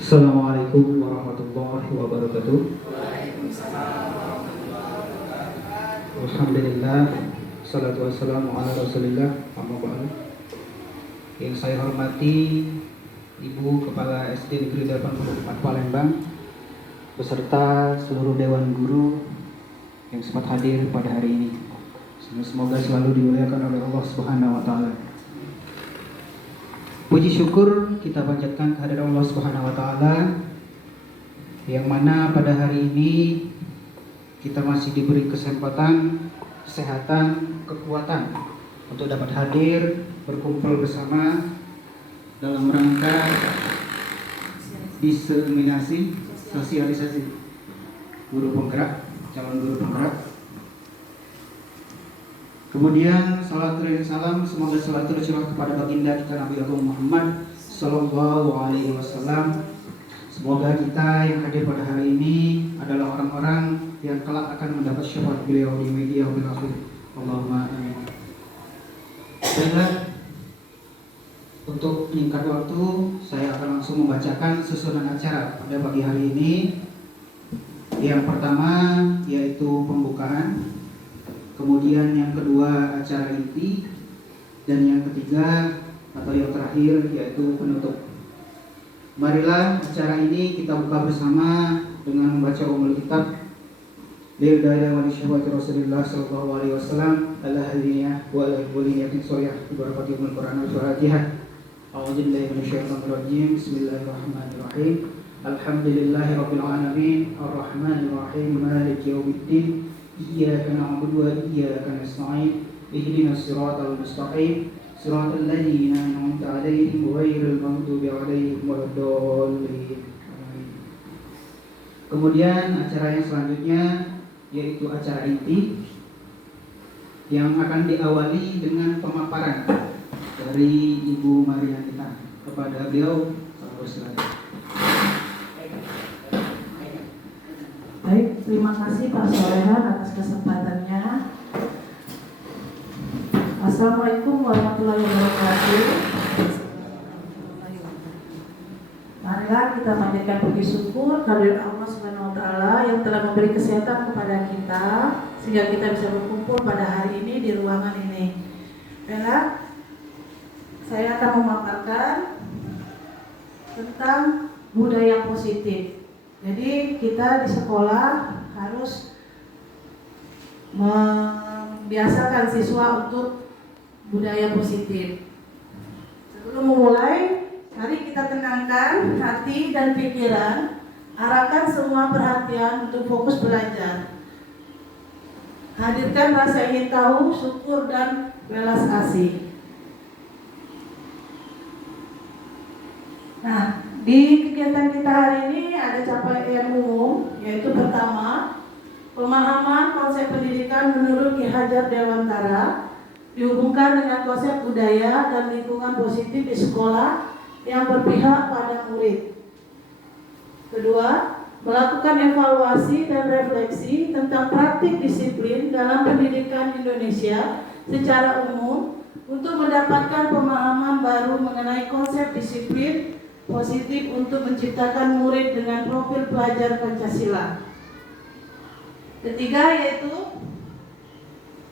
Assalamualaikum warahmatullahi wabarakatuh. Alhamdulillah, salatu wassalamu ala rasulillah, amma ba'du. Yang saya hormati Ibu Kepala SD Negeri 84 Palembang beserta seluruh Dewan Guru yang sempat hadir pada hari ini. Semoga selalu dimuliakan oleh Allah Subhanahu wa taala. Puji syukur kita panjatkan kehadirat Allah Subhanahu wa taala yang mana pada hari ini kita masih diberi kesempatan, kesehatan, kekuatan untuk dapat hadir berkumpul bersama dalam rangka diseminasi sosialisasi guru penggerak, calon guru penggerak. Kemudian salat dan salam, semoga salat tercurah kepada baginda kita Nabi Allah Muhammad Sallallahu Alaihi Wasallam. Semoga kita yang hadir pada hari ini adalah orang-orang yang kelak akan mendapat syafaat beliau di media bil akhir. Allahumma amin. Baiklah, untuk meningkat waktu, saya akan langsung membacakan susunan acara pada pagi hari ini. Yang pertama yaitu pembukaan, kemudian yang kedua acara inti, dan yang ketiga atau yang terakhir yaitu penutup. Marilah acara ini kita buka bersama dengan membaca Ummul Kitab Lillahi wa lisyahwati Rasulillah sallallahu alaihi wasallam al-hadiniyah wa al-huliniyatin suriyah Ibarakatihumul Quran al-Fatihah. A'udzubillahi minasyaitonir rajim. Bismillahirrahmanirrahim. Alhamdulillahi rabbil alamin arrahmanir rahim maliki yaumiddin. Iyyaka na'budu wa iyyaka nasta'in. Ihdinas siratal mustaqim. Siratal ladzina an'amta 'alaihim ghairil maghdubi 'alaihim waladdallin. Kemudian acara yang selanjutnya yaitu acara inti yang akan diawali dengan pemaparan dari Ibu Marianita. Kepada beliau, silakan. Baik, terima kasih Pak Solehan atas kesempatannya. Assalamualaikum warahmatullahi wabarakatuh. Marilah kita panjatkan puji syukur kehadirat Allah Subhanahu wa taala yang telah memberi kesehatan kepada kita sehingga kita bisa berkumpul pada hari ini di ruangan ini. Baiklah, saya akan memaparkan tentang budaya positif. Jadi kita di sekolah harus membiasakan siswa untuk budaya positif. Sebelum memulai, mari kita tenangkan hati dan pikiran, arahkan semua perhatian untuk fokus belajar. Hadirkan rasa ingin tahu, syukur dan welas asih. Nah, di kegiatan kita hari ini ada capaian umum, yaitu pertama, pemahaman konsep pendidikan menurut Ki Hajar Dewantara dihubungkan dengan konsep budaya dan lingkungan positif di sekolah yang berpihak pada murid. Kedua, melakukan evaluasi dan refleksi tentang praktik disiplin dalam pendidikan Indonesia secara umum untuk mendapatkan pemahaman baru mengenai konsep disiplin positif untuk menciptakan murid dengan profil pelajar Pancasila. Ketiga yaitu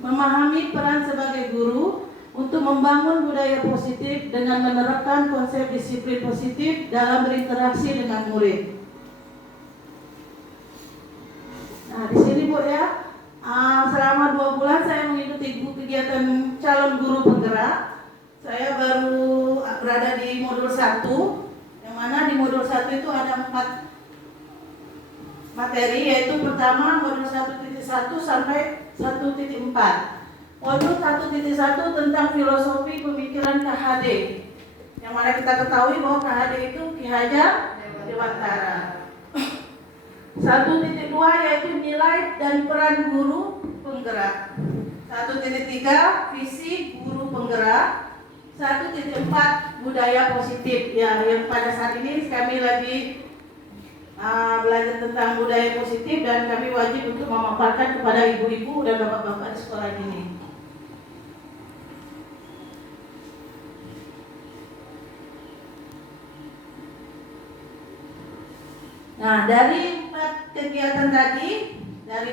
memahami peran sebagai guru untuk membangun budaya positif dengan menerapkan konsep disiplin positif dalam berinteraksi dengan murid. Nah, di sini Bu ya, selama 2 bulan saya mengikuti kegiatan calon guru penggerak. Saya baru berada di modul 1. Mana di modul 1 itu ada 4 materi, yaitu pertama modul 1.1 sampai 1.4. Modul 1.1 tentang filosofi pemikiran KHD, yang mana kita ketahui bahwa KHD itu Ki Hajar Dewantara. 1.2 yaitu nilai dan peran guru penggerak. 1.3 visi guru penggerak. 1.4 budaya positif ya, yang pada saat ini kami lagi belajar tentang budaya positif dan kami wajib untuk memaparkan kepada ibu-ibu dan bapak-bapak di sekolah ini. Nah, dari 4 kegiatan tadi, dari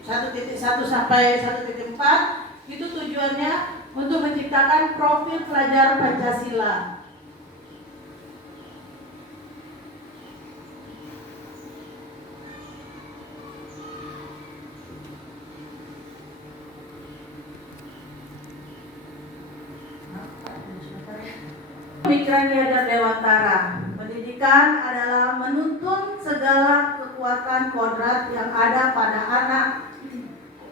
1.1 sampai 1.4, itu tujuannya untuk menciptakan profil pelajar Pancasila. Pemikiran Ki Dewantara. Pendidikan adalah menuntun segala kekuatan kodrat yang ada pada anak,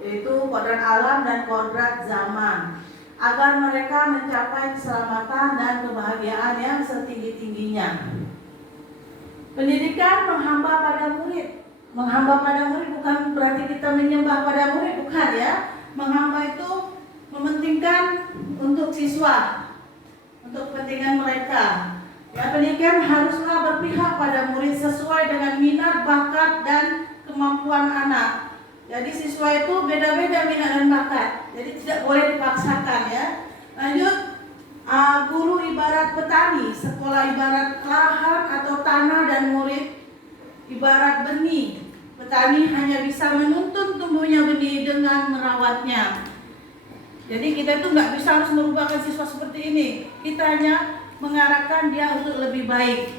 yaitu kodrat alam dan kodrat zaman, agar mereka mencapai keselamatan dan kebahagiaan yang setinggi-tingginya. Pendidikan menghamba pada murid. Menghamba pada murid bukan berarti kita menyembah pada murid, bukan ya. Menghamba itu mementingkan untuk siswa, untuk kepentingan mereka. Ya, pendidikan haruslah berpihak pada murid sesuai dengan minat, bakat, dan kemampuan anak. Jadi siswa itu beda-beda minat dan bakat. Jadi tidak boleh dipaksakan ya. Lanjut, guru ibarat petani, sekolah ibarat lahan atau tanah, dan murid ibarat benih. Petani hanya bisa menuntun tumbuhnya benih dengan merawatnya. Jadi kita itu nggak bisa harus merubahkan siswa seperti ini. Kita hanya mengarahkan dia untuk lebih baik.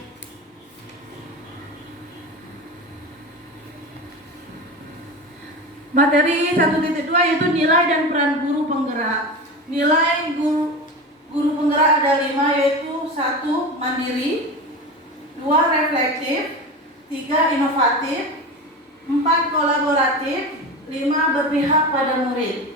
Materi 1.2 yaitu nilai dan peran guru penggerak. Nilai guru penggerak ada 5, yaitu 1. Mandiri, 2. Reflektif, 3. Inovatif, 4. Kolaboratif, 5. Berpihak pada murid.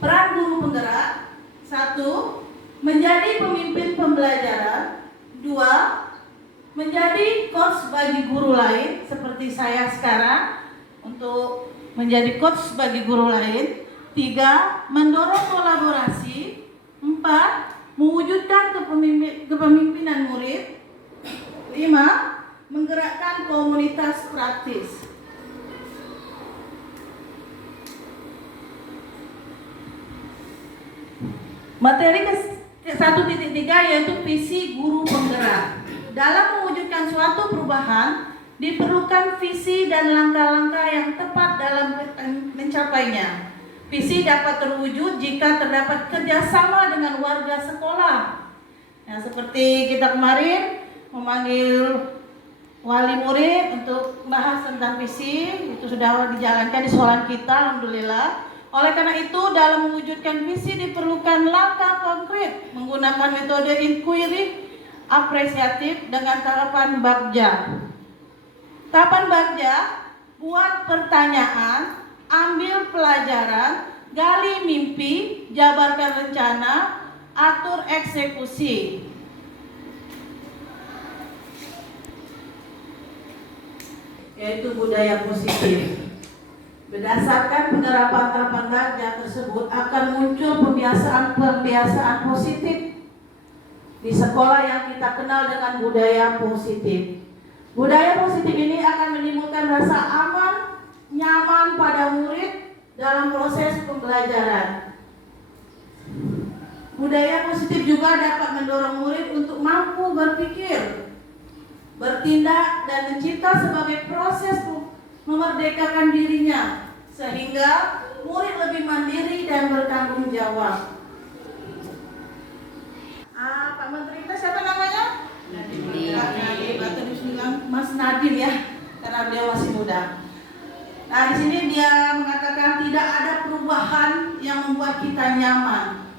Peran guru penggerak: 1. Menjadi pemimpin pembelajaran. 2. Menjadi coach bagi guru lain, seperti saya sekarang untuk menjadi coach bagi guru lain. 3. Mendorong kolaborasi. 4. Mewujudkan kepemimpinan murid. 5. Menggerakkan komunitas praktis. Materi 1.3 yaitu visi guru penggerak. Dalam mewujudkan suatu perubahan, diperlukan visi dan langkah-langkah yang tepat dalam mencapainya. Visi dapat terwujud jika terdapat kerjasama dengan warga sekolah. Nah, seperti kita kemarin memanggil wali murid untuk bahas tentang visi, itu sudah dijalankan di sekolah kita, alhamdulillah. Oleh karena itu, dalam mewujudkan visi diperlukan langkah konkret menggunakan metode inquiry apresiatif dengan tahapan bagja. Tahapan bagja: buat pertanyaan, ambil pelajaran, gali mimpi, jabarkan rencana, atur eksekusi. Yaitu budaya positif. Berdasarkan penerapan tahapan bagja tersebut akan muncul pembiasaan positif di sekolah yang kita kenal dengan budaya positif. Budaya positif ini akan menimbulkan rasa aman, nyaman pada murid dalam proses pembelajaran. Budaya positif juga dapat mendorong murid untuk mampu berpikir, bertindak, dan mencipta sebagai proses memerdekakan dirinya, sehingga murid lebih mandiri dan bertanggung jawab. Pak Menteri kita siapa namanya? Mas Nadiem ya, karena beliau masih muda. Nah, di sini dia mengatakan tidak ada perubahan yang membuat kita nyaman.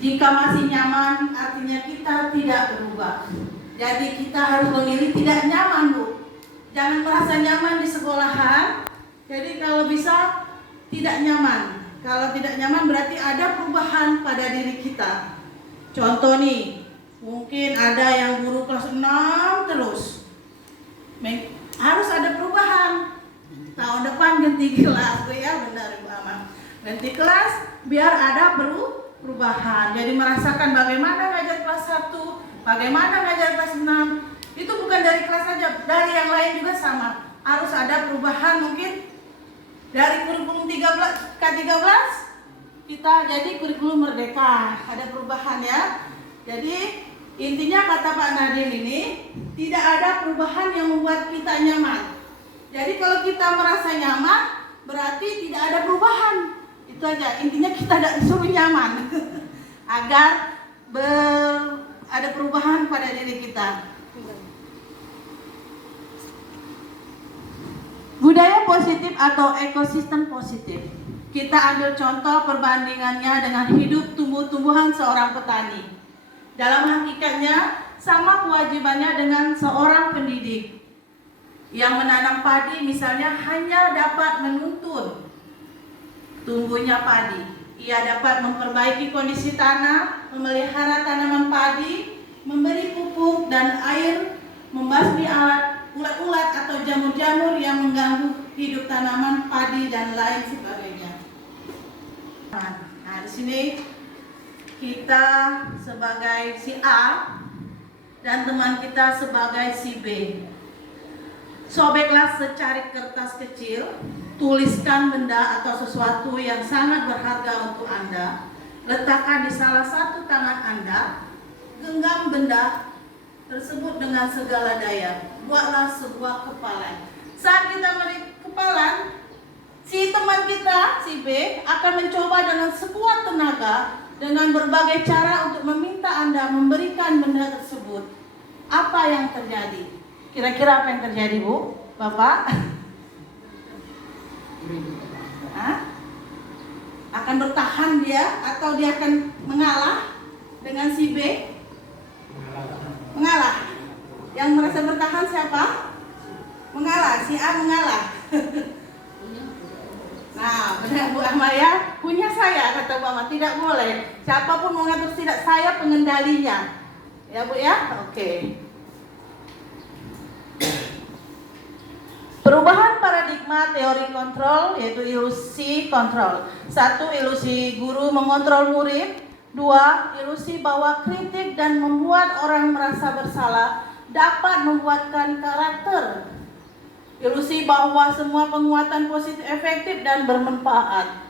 Jika masih nyaman, artinya kita tidak berubah. Jadi kita harus memilih tidak nyaman, Bu. Jangan merasa nyaman di sekolahan. Jadi kalau bisa tidak nyaman. Kalau tidak nyaman berarti ada perubahan pada diri kita. Contoh nih, mungkin ada yang guru kelas 6 terus. Harus ada perubahan. Tahun depan ganti kelas, ya benar Ibu Aman. Ganti kelas biar ada perubahan. Jadi merasakan bagaimana ngajar kelas 1, bagaimana ngajar kelas 6. Itu bukan dari kelas saja, dari yang lain juga sama. Harus ada perubahan. Mungkin dari kurikulum K13 kita jadi kurikulum merdeka. Ada perubahan ya. Jadi Intinya kata Pak Nadiem ini, tidak ada perubahan yang membuat kita nyaman. Jadi kalau kita merasa nyaman, berarti tidak ada perubahan. Itu aja, intinya kita tidak disuruh nyaman agar ada perubahan pada diri kita. Budaya positif atau ekosistem positif. Kita ambil contoh perbandingannya dengan hidup tumbuh-tumbuhan seorang petani. Dalam hakikatnya sama kewajibannya dengan seorang pendidik. Yang menanam padi misalnya hanya dapat menuntun tumbuhnya padi. Ia dapat memperbaiki kondisi tanah, memelihara tanaman padi, memberi pupuk dan air, membasmi ulat-ulat atau jamur-jamur yang mengganggu hidup tanaman padi dan lain sebagainya. Nah, di sini kita sebagai si A dan teman kita sebagai si B. Sobeklah secari kertas kecil, tuliskan benda atau sesuatu yang sangat berharga untuk Anda, letakkan di salah satu tangan Anda, genggam benda tersebut dengan segala daya, buatlah sebuah kepalan. Saat kita beri kepalan, si teman kita, si B, akan mencoba dengan sekuat tenaga, dengan berbagai cara untuk meminta Anda memberikan benda tersebut. Apa yang terjadi? Kira-kira apa yang terjadi, Bu? Bapak? Hah? Akan bertahan dia atau dia akan mengalah dengan si B? Mengalah. Yang merasa bertahan siapa? Mengalah, si A mengalah. Nah, benar Bu Ahmaya, punya saya kata Bu Ahmad, tidak boleh. Siapapun mengatur, tidak saya pengendalinya. Ya Bu ya? Oke. Perubahan paradigma teori kontrol yaitu ilusi kontrol. 1. Ilusi guru mengontrol murid. 2. Ilusi bahwa kritik dan membuat orang merasa bersalah dapat membuatkan karakter. Ilusi bahwa semua penguatan positif efektif dan bermanfaat.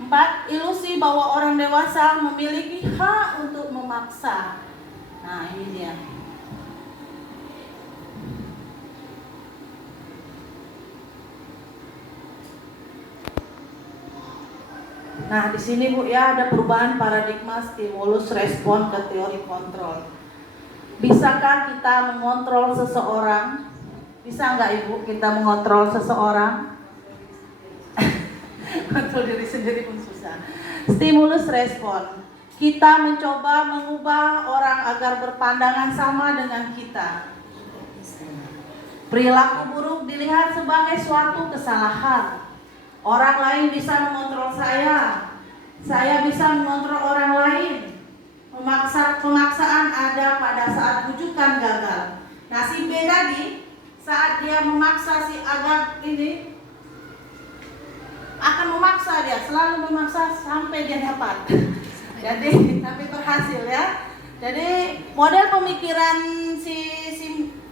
4. Ilusi bahwa orang dewasa memiliki hak untuk memaksa. Nah, ini dia. Nah, di sini Bu ya ada perubahan paradigma stimulus respon ke teori kontrol. Bisakah kita mengontrol seseorang? Bisa nggak Ibu kita mengontrol seseorang? Kontrol diri sendiri pun susah. Stimulus respon. Kita mencoba mengubah orang agar berpandangan sama dengan kita. Perilaku buruk dilihat sebagai suatu kesalahan. Orang lain bisa mengontrol saya bisa mengontrol orang lain. Pemaksaan ada pada saat rujukan gagal. Nah, si B tadi saat dia memaksa si Agak ini akan memaksa dia, selalu memaksa sampai dia dapat. Jadi tapi berhasil ya. Jadi model pemikiran si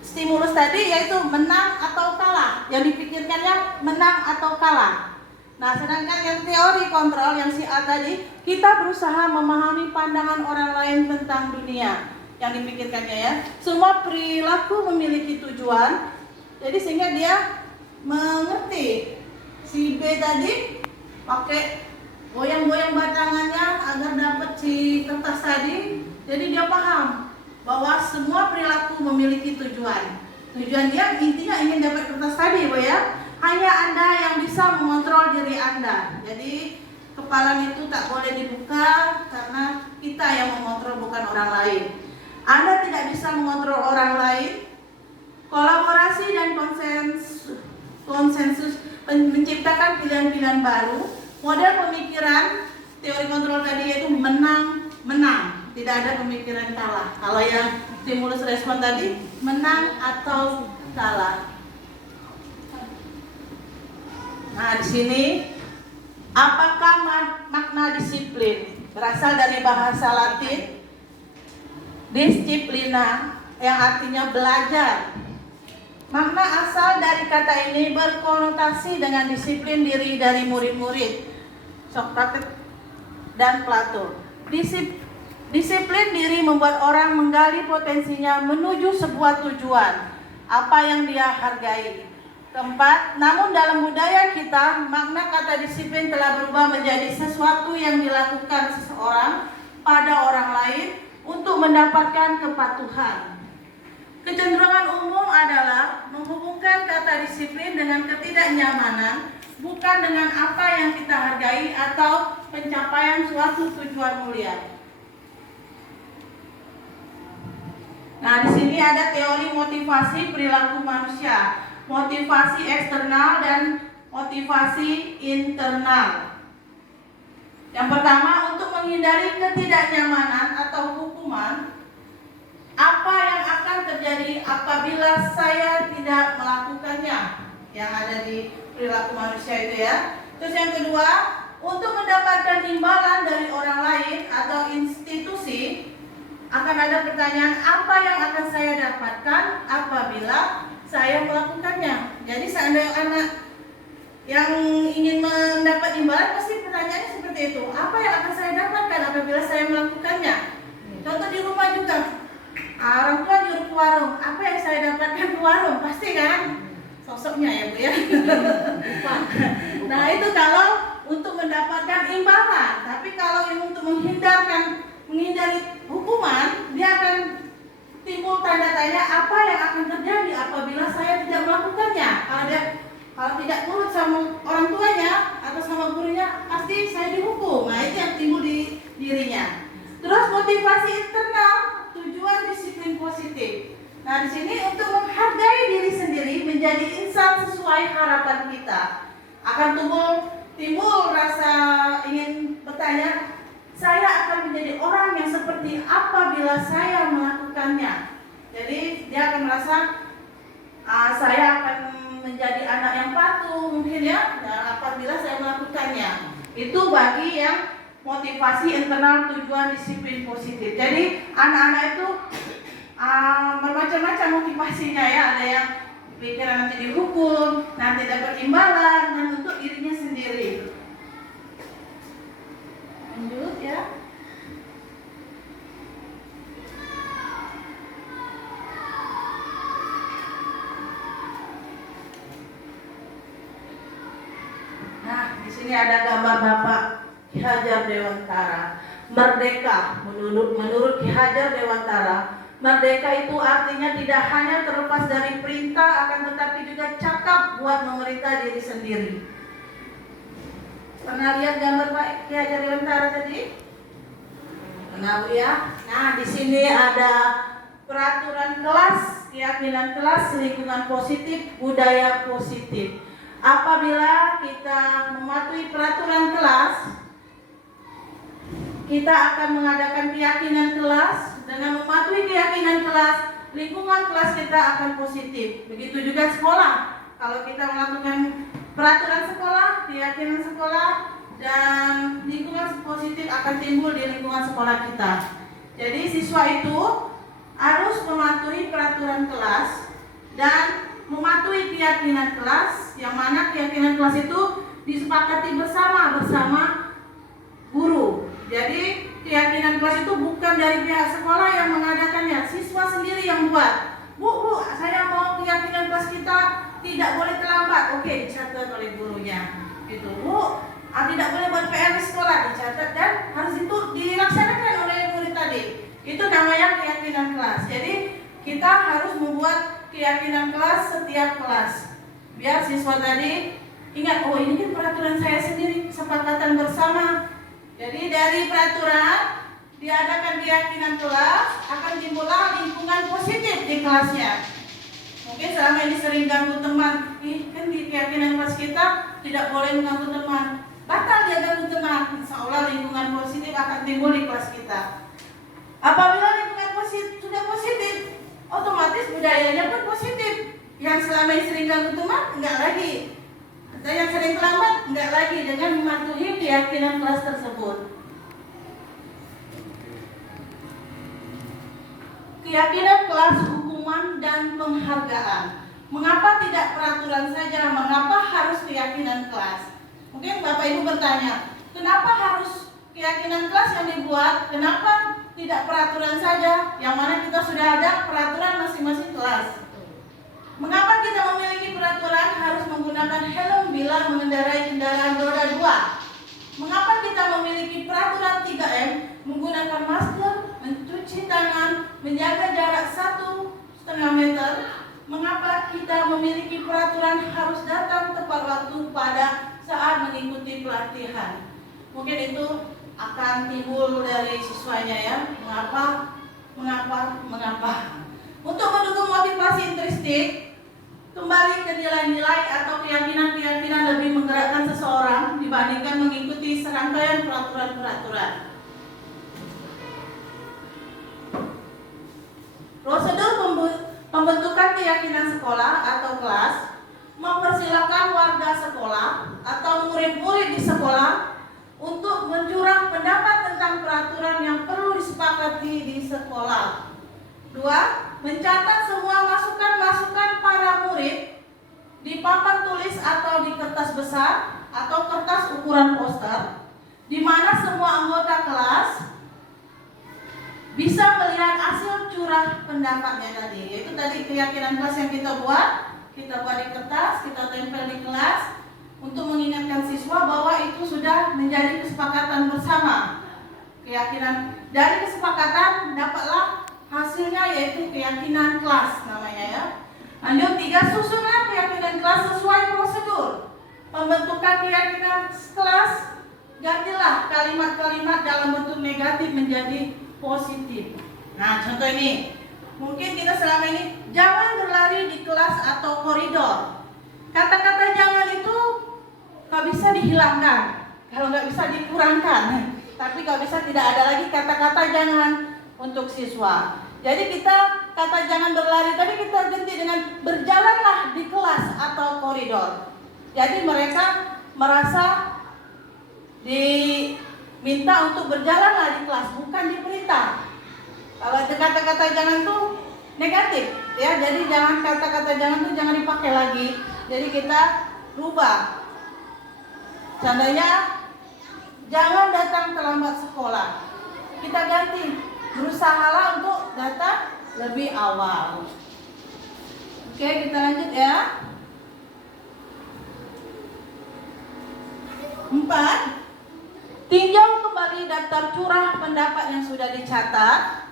stimulus tadi yaitu menang atau kalah. Yang dipikirkannya menang atau kalah. Nah, sedangkan yang teori kontrol yang si A tadi, kita berusaha memahami pandangan orang lain tentang dunia yang dipikirkannya ya. Semua perilaku memiliki tujuan, jadi sehingga dia mengerti. Si B tadi pakai goyang-goyang batangannya agar dapat si kertas tadi, jadi dia paham bahwa semua perilaku memiliki tujuan. Tujuan dia intinya ingin dapat kertas tadi, Bu ya. Hanya Anda yang bisa mengontrol diri Anda. Jadi kepalan itu tak boleh dibuka karena kita yang mengontrol bukan orang lain. Anda tidak bisa mengontrol orang lain. Kolaborasi dan konsensus menciptakan pilihan-pilihan baru. Model pemikiran teori kontrol tadi yaitu menang. Tidak ada pemikiran kalah. Kalau yang stimulus respon tadi menang atau kalah. Nah, di sini apakah makna disiplin? Berasal dari bahasa Latin disciplina yang artinya belajar. Makna asal dari kata ini berkonotasi dengan disiplin diri dari murid-murid Sokrates dan Plato. Disiplin diri membuat orang menggali potensinya menuju sebuah tujuan, apa yang dia hargai. Keempat, namun dalam budaya kita, makna kata disiplin telah berubah menjadi sesuatu yang dilakukan seseorang pada orang lain untuk mendapatkan kepatuhan. Kecenderungan umum adalah menghubungkan kata disiplin dengan ketidaknyamanan, bukan dengan apa yang kita hargai atau pencapaian suatu tujuan mulia. Nah, di sini ada teori motivasi perilaku manusia, motivasi eksternal dan motivasi internal. Yang pertama, untuk menghindari ketidaknyamanan atau hukuman, apa yang akan terjadi apabila saya tidak melakukannya, yang ada di perilaku manusia itu ya. Terus yang kedua, untuk mendapatkan imbalan dari orang lain atau institusi, akan ada pertanyaan apa yang akan saya dapatkan apabila saya melakukannya. Jadi seandainya anak yang ingin mendapat imbalan pasti pertanyaannya seperti itu. Apa yang akan saya dapatkan apabila saya melakukannya? Contoh di rumah juga, orang tua nyuruh ke warung, apa yang saya dapatkan ke warung? Pasti kan? Sosoknya ya Bu ya. Nah itu kalau untuk mendapatkan imbalan. Tapi kalau untuk menghindari hukuman, dia akan timbul tanda tanya apa yang akan terjadi apabila saya tidak melakukannya. Kalau tidak nurut sama orang tuanya atau sama gurunya, pasti saya dihukum. Nah itu yang timbul di dirinya. Terus motivasi internal, tujuan disiplin positif. Nah di sini untuk menghargai diri sendiri menjadi insan sesuai harapan kita, akan timbul rasa ingin bertanya, saya akan menjadi orang yang seperti apa bila saya melakukannya. Jadi dia akan merasa saya akan menjadi anak yang patuh mungkin ya, apabila saya melakukannya. Itu bagi yang motivasi internal, tujuan disiplin positif. Jadi anak-anak itu bermacam-macam motivasinya ya. Ada yang pikiran nanti dihukum, nanti dapat imbalan, dan untuk dirinya sendiri. Lanjut ya. Nah, di sini ada gambar Bapak Ki Hajar Dewantara. Merdeka, menurut Ki Hajar Dewantara, merdeka itu artinya tidak hanya terlepas dari perintah, akan tetapi juga cakap buat memerintah diri sendiri. Pernah lihat gambar Pak Ki Hajar Dewantara tadi? Pernah Bu ya? Nah, di sini ada peraturan kelas, keyakinan kelas, lingkungan positif, budaya positif. Apabila kita mematuhi peraturan kelas, kita akan mengadakan keyakinan kelas. Dengan mematuhi keyakinan kelas, lingkungan kelas kita akan positif. Begitu juga sekolah. Kalau kita melakukan peraturan sekolah, keyakinan sekolah, dan lingkungan positif akan timbul di lingkungan sekolah kita. Jadi siswa itu harus mematuhi peraturan kelas dan mematuhi keyakinan kelas, yang mana keyakinan kelas itu disepakati bersama guru. Jadi keyakinan kelas itu bukan dari pihak sekolah yang mengadakannya, siswa sendiri yang buat. Bu, saya mau keyakinan kelas kita tidak boleh terlambat. Oke, dicatat oleh gurunya. Gitu, Bu. Tidak boleh buat PR di sekolah, dicatat dan harus itu dilaksanakan oleh murid tadi. Itu namanya keyakinan kelas. Jadi kita harus membuat keyakinan kelas setiap kelas. Biar siswa tadi ingat, oh ini kan peraturan saya sendiri, kesepakatan bersama. Jadi dari peraturan diadakan keyakinan kelas, akan timbullah lingkungan positif di kelasnya. Mungkin selama ini sering ganggu teman, kan di keyakinan kelas kita tidak boleh mengganggu teman. Batal dia ganggu teman, seolah lingkungan positif akan timbul di kelas kita. Apabila lingkungan positif sudah positif, otomatis budayanya pun positif. Yang selama ini sering ganggu teman, enggak lagi. Atau yang sering terlambat, enggak lagi, dengan mematuhi keyakinan kelas tersebut. Keyakinan kelas, hukuman dan penghargaan. Mengapa tidak peraturan saja? Mengapa harus keyakinan kelas? Mungkin Bapak Ibu bertanya, kenapa harus keyakinan kelas yang dibuat? Kenapa tidak peraturan saja, yang mana kita sudah ada peraturan masing-masing kelas. Mengapa kita memiliki peraturan harus menggunakan helm bila mengendarai kendaraan roda 2? Mengapa kita memiliki peraturan 3M, menggunakan masker, mencuci tangan, menjaga jarak 1,5 meter? Mengapa kita memiliki peraturan harus datang tepat waktu pada saat mengikuti pelatihan? Mungkin itu akan timbul dari siswanya ya. Mengapa? Untuk mendukung motivasi intrinsik, kembali ke nilai-nilai atau keyakinan-keyakinan lebih menggerakkan seseorang dibandingkan mengikuti serangkaian peraturan-peraturan. Prosedur pembentukan keyakinan sekolah atau kelas mempersilakan warga sekolah atau murid-murid di sekolah untuk mencurah pendapat tentang peraturan yang perlu disepakati di sekolah. 2. Mencatat semua masukan-masukan para murid di papan tulis atau di kertas besar atau kertas ukuran poster, di mana semua anggota kelas bisa melihat hasil curah pendapatnya tadi. Yaitu tadi keyakinan kelas yang kita buat di kertas, kita tempel di kelas untuk mengingatkan siswa bahwa itu sudah menjadi kesepakatan bersama. Keyakinan dari kesepakatan dapatlah hasilnya, yaitu keyakinan kelas namanya ya. Lanjut 3, susunan keyakinan kelas sesuai prosedur. Pembentukan keyakinan kelas, gantilah kalimat-kalimat dalam bentuk negatif menjadi positif. Nah, contoh ini. Mungkin kita selama ini jangan berlari di kelas atau koridor. Kata-kata jangan itu nggak bisa dihilangkan, kalau nggak bisa dikurangkan. Tapi kalau bisa tidak ada lagi kata-kata jangan untuk siswa. Jadi kita kata jangan berlari tadi kita ganti dengan berjalanlah di kelas atau koridor. Jadi mereka merasa diminta untuk berjalanlah di kelas, bukan diperintah. Kalau kata-kata jangan itu negatif ya, jadi jangan kata-kata jangan itu jangan dipakai lagi. Jadi kita rubah. Contohnya, jangan datang terlambat sekolah. Kita ganti, berusahalah untuk datang lebih awal. Oke, kita lanjut ya. 4. Tinjau kembali daftar curah pendapat yang sudah dicatat.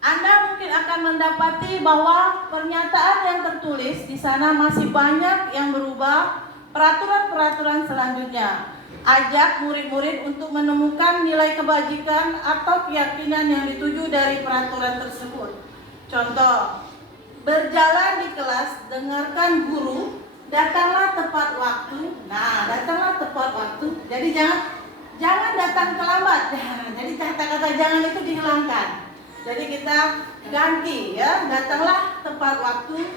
Anda mungkin akan mendapati bahwa pernyataan yang tertulis di sana masih banyak yang berubah. Peraturan-peraturan selanjutnya, ajak murid-murid untuk menemukan nilai kebajikan atau keyakinan yang dituju dari peraturan tersebut. Contoh, berjalan di kelas, dengarkan guru, datanglah tepat waktu. Nah, datanglah tepat waktu. Jadi jangan datang terlambat. Jadi kata-kata jangan itu dihilangkan. Jadi kita ganti ya, datanglah tepat waktu,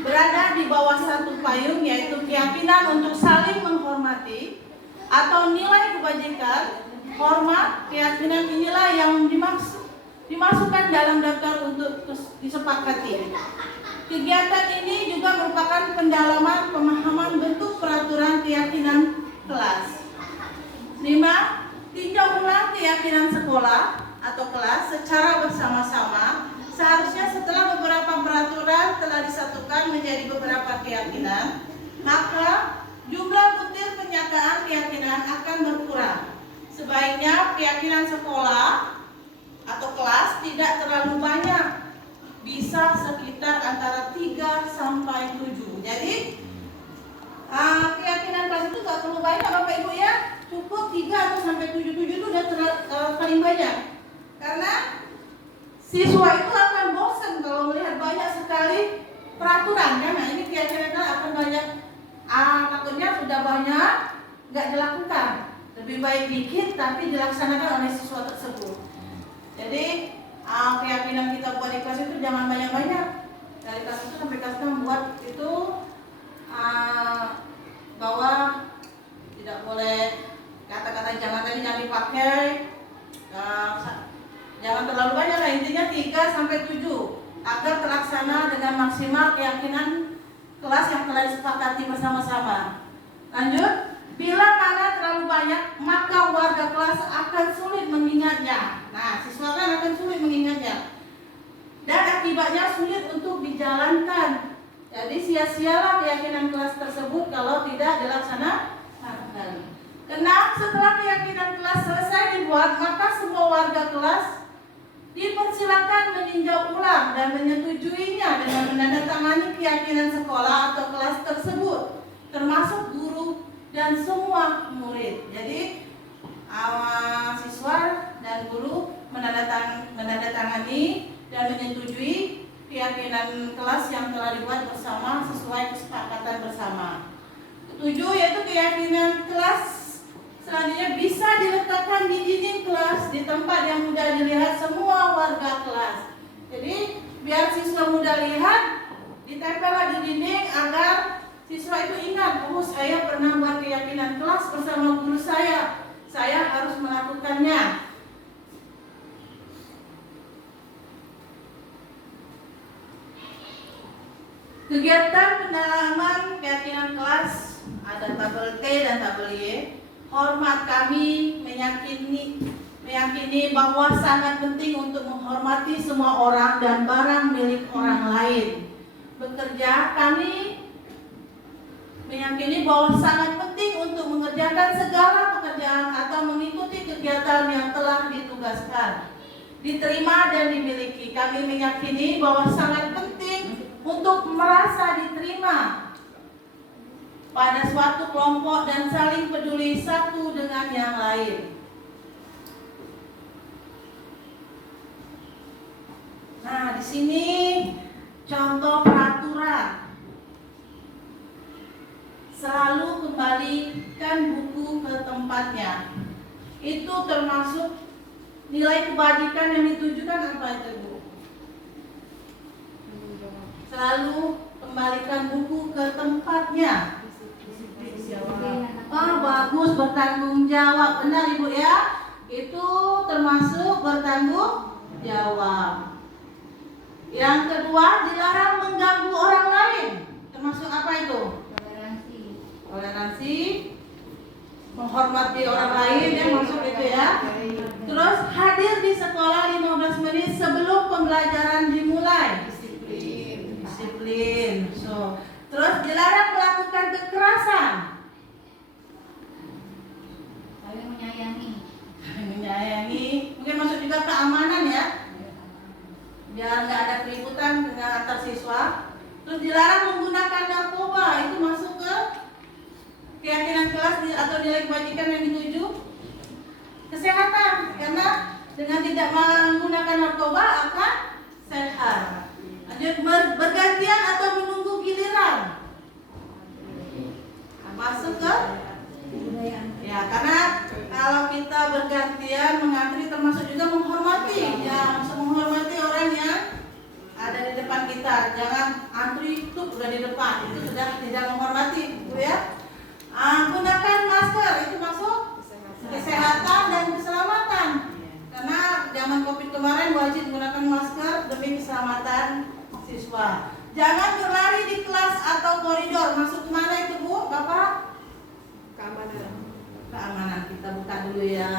berada di bawah satu payung, yaitu keyakinan untuk saling menghormati atau nilai kebajikan, hormat, keyakinan inilah yang dimasukkan dalam daftar untuk disepakati. Kegiatan ini juga merupakan pendalaman pemahaman bentuk peraturan keyakinan kelas. 5. Tinjau ulang keyakinan sekolah atau kelas secara bersama-sama. Seharusnya setelah beberapa peraturan telah disatukan menjadi beberapa keyakinan, maka jumlah butir pernyataan keyakinan akan berkurang. Sebaiknya keyakinan sekolah atau kelas tidak terlalu banyak, bisa sekitar antara 3 sampai 7. Jadi keyakinan kelas itu nggak perlu banyak Bapak Ibu ya, cukup 3 atau sampai 7 itu udah paling banyak. Karena siswa itu akan bosan kalau melihat banyak sekali peraturan kan. Nah, ini keyakinan akan banyak, takutnya sudah banyak nggak dilakukan. Lebih baik dikit tapi dilaksanakan oleh siswa tersebut. Jadi keyakinan kita buat di kelas itu jangan banyak-banyak. Dari kelas 1 sampai kelas 6 buat itu bahwa tidak boleh kata-kata jangan tadi jangan dipakai. Jangan terlalu banyak lah, intinya 3 sampai 7 agar terlaksana dengan maksimal keyakinan kelas yang telah disepakati bersama-sama. Lanjut, Bila mana terlalu banyak, maka warga kelas akan sulit mengingatnya. Nah, siswa kan akan sulit mengingatnya. Dan akibatnya sulit untuk dijalankan. Jadi sia-sialah keyakinan kelas tersebut kalau tidak dilaksanakan. Karena setelah keyakinan kelas selesai dibuat, maka semua warga kelas dipersilakan meninjau ulang dan menyetujuinya dengan menandatangani keyakinan sekolah atau kelas tersebut, termasuk guru dan semua murid. Jadi siswa dan guru menandatangani dan menyetujui keyakinan kelas yang telah dibuat bersama sesuai kesepakatan bersama. Ketujuh, yaitu keyakinan kelas selanjutnya bisa diletakkan di dinding kelas di tempat yang mudah dilihat semua warga kelas. Jadi biar siswa mudah lihat, ditempellah di dinding agar siswa itu ingat, oh saya pernah buat keyakinan kelas bersama guru saya harus melakukannya. Kegiatan pendalaman keyakinan kelas ada tabel T dan tabel Y. Hormat kami meyakini bahwa sangat penting untuk menghormati semua orang dan barang milik orang lain. Bekerja, kami meyakini bahwa sangat penting untuk mengerjakan segala pekerjaan atau mengikuti kegiatan yang telah ditugaskan, diterima dan dimiliki. Kami meyakini bahwa sangat penting untuk merasa diterima pada suatu kelompok dan saling peduli satu dengan yang lain. Nah, di sini contoh peraturan. Selalu kembalikan buku ke tempatnya. Itu termasuk nilai kebajikan yang ditujukan apa itu, Bu? Selalu kembalikan buku ke tempatnya. Bagus, bertanggung jawab. Benar Ibu ya? Itu termasuk bertanggung jawab. Yang kedua, dilarang mengganggu orang lain. Termasuk apa itu? Toleransi. Menghormati orang lain, ya maksud itu ya. Terus hadir di sekolah 15 menit sebelum pembelajaran dimulai. Disiplin. Terus dilarang melakukan kekerasan. Menyayangi. Mungkin masuk juga keamanan ya. Biar nggak ada keributan dengan antar siswa. Terus dilarang menggunakan narkoba. Itu masuk ke keyakinan kelas atau nilai kebajikan yang dituju. Kesehatan, karena dengan tidak menggunakan narkoba akan sehat. Lanjut, bergantian atau menunggu giliran. Masuk ke ya, karena kalau kita bergantian mengantri termasuk juga menghormati. Ya, menghormati orang yang ada di depan kita. Jangan antri itu udah di depan, itu sudah tidak menghormati, Bu ya. Gunakan masker, itu masuk kesehatan dan keselamatan. Karena zaman Covid kemarin wajib menggunakan masker demi keselamatan siswa. Jangan berlari di kelas atau koridor. Masuk kemana itu, Bu? Bapak? Keamanan. Kita buka dulu ya.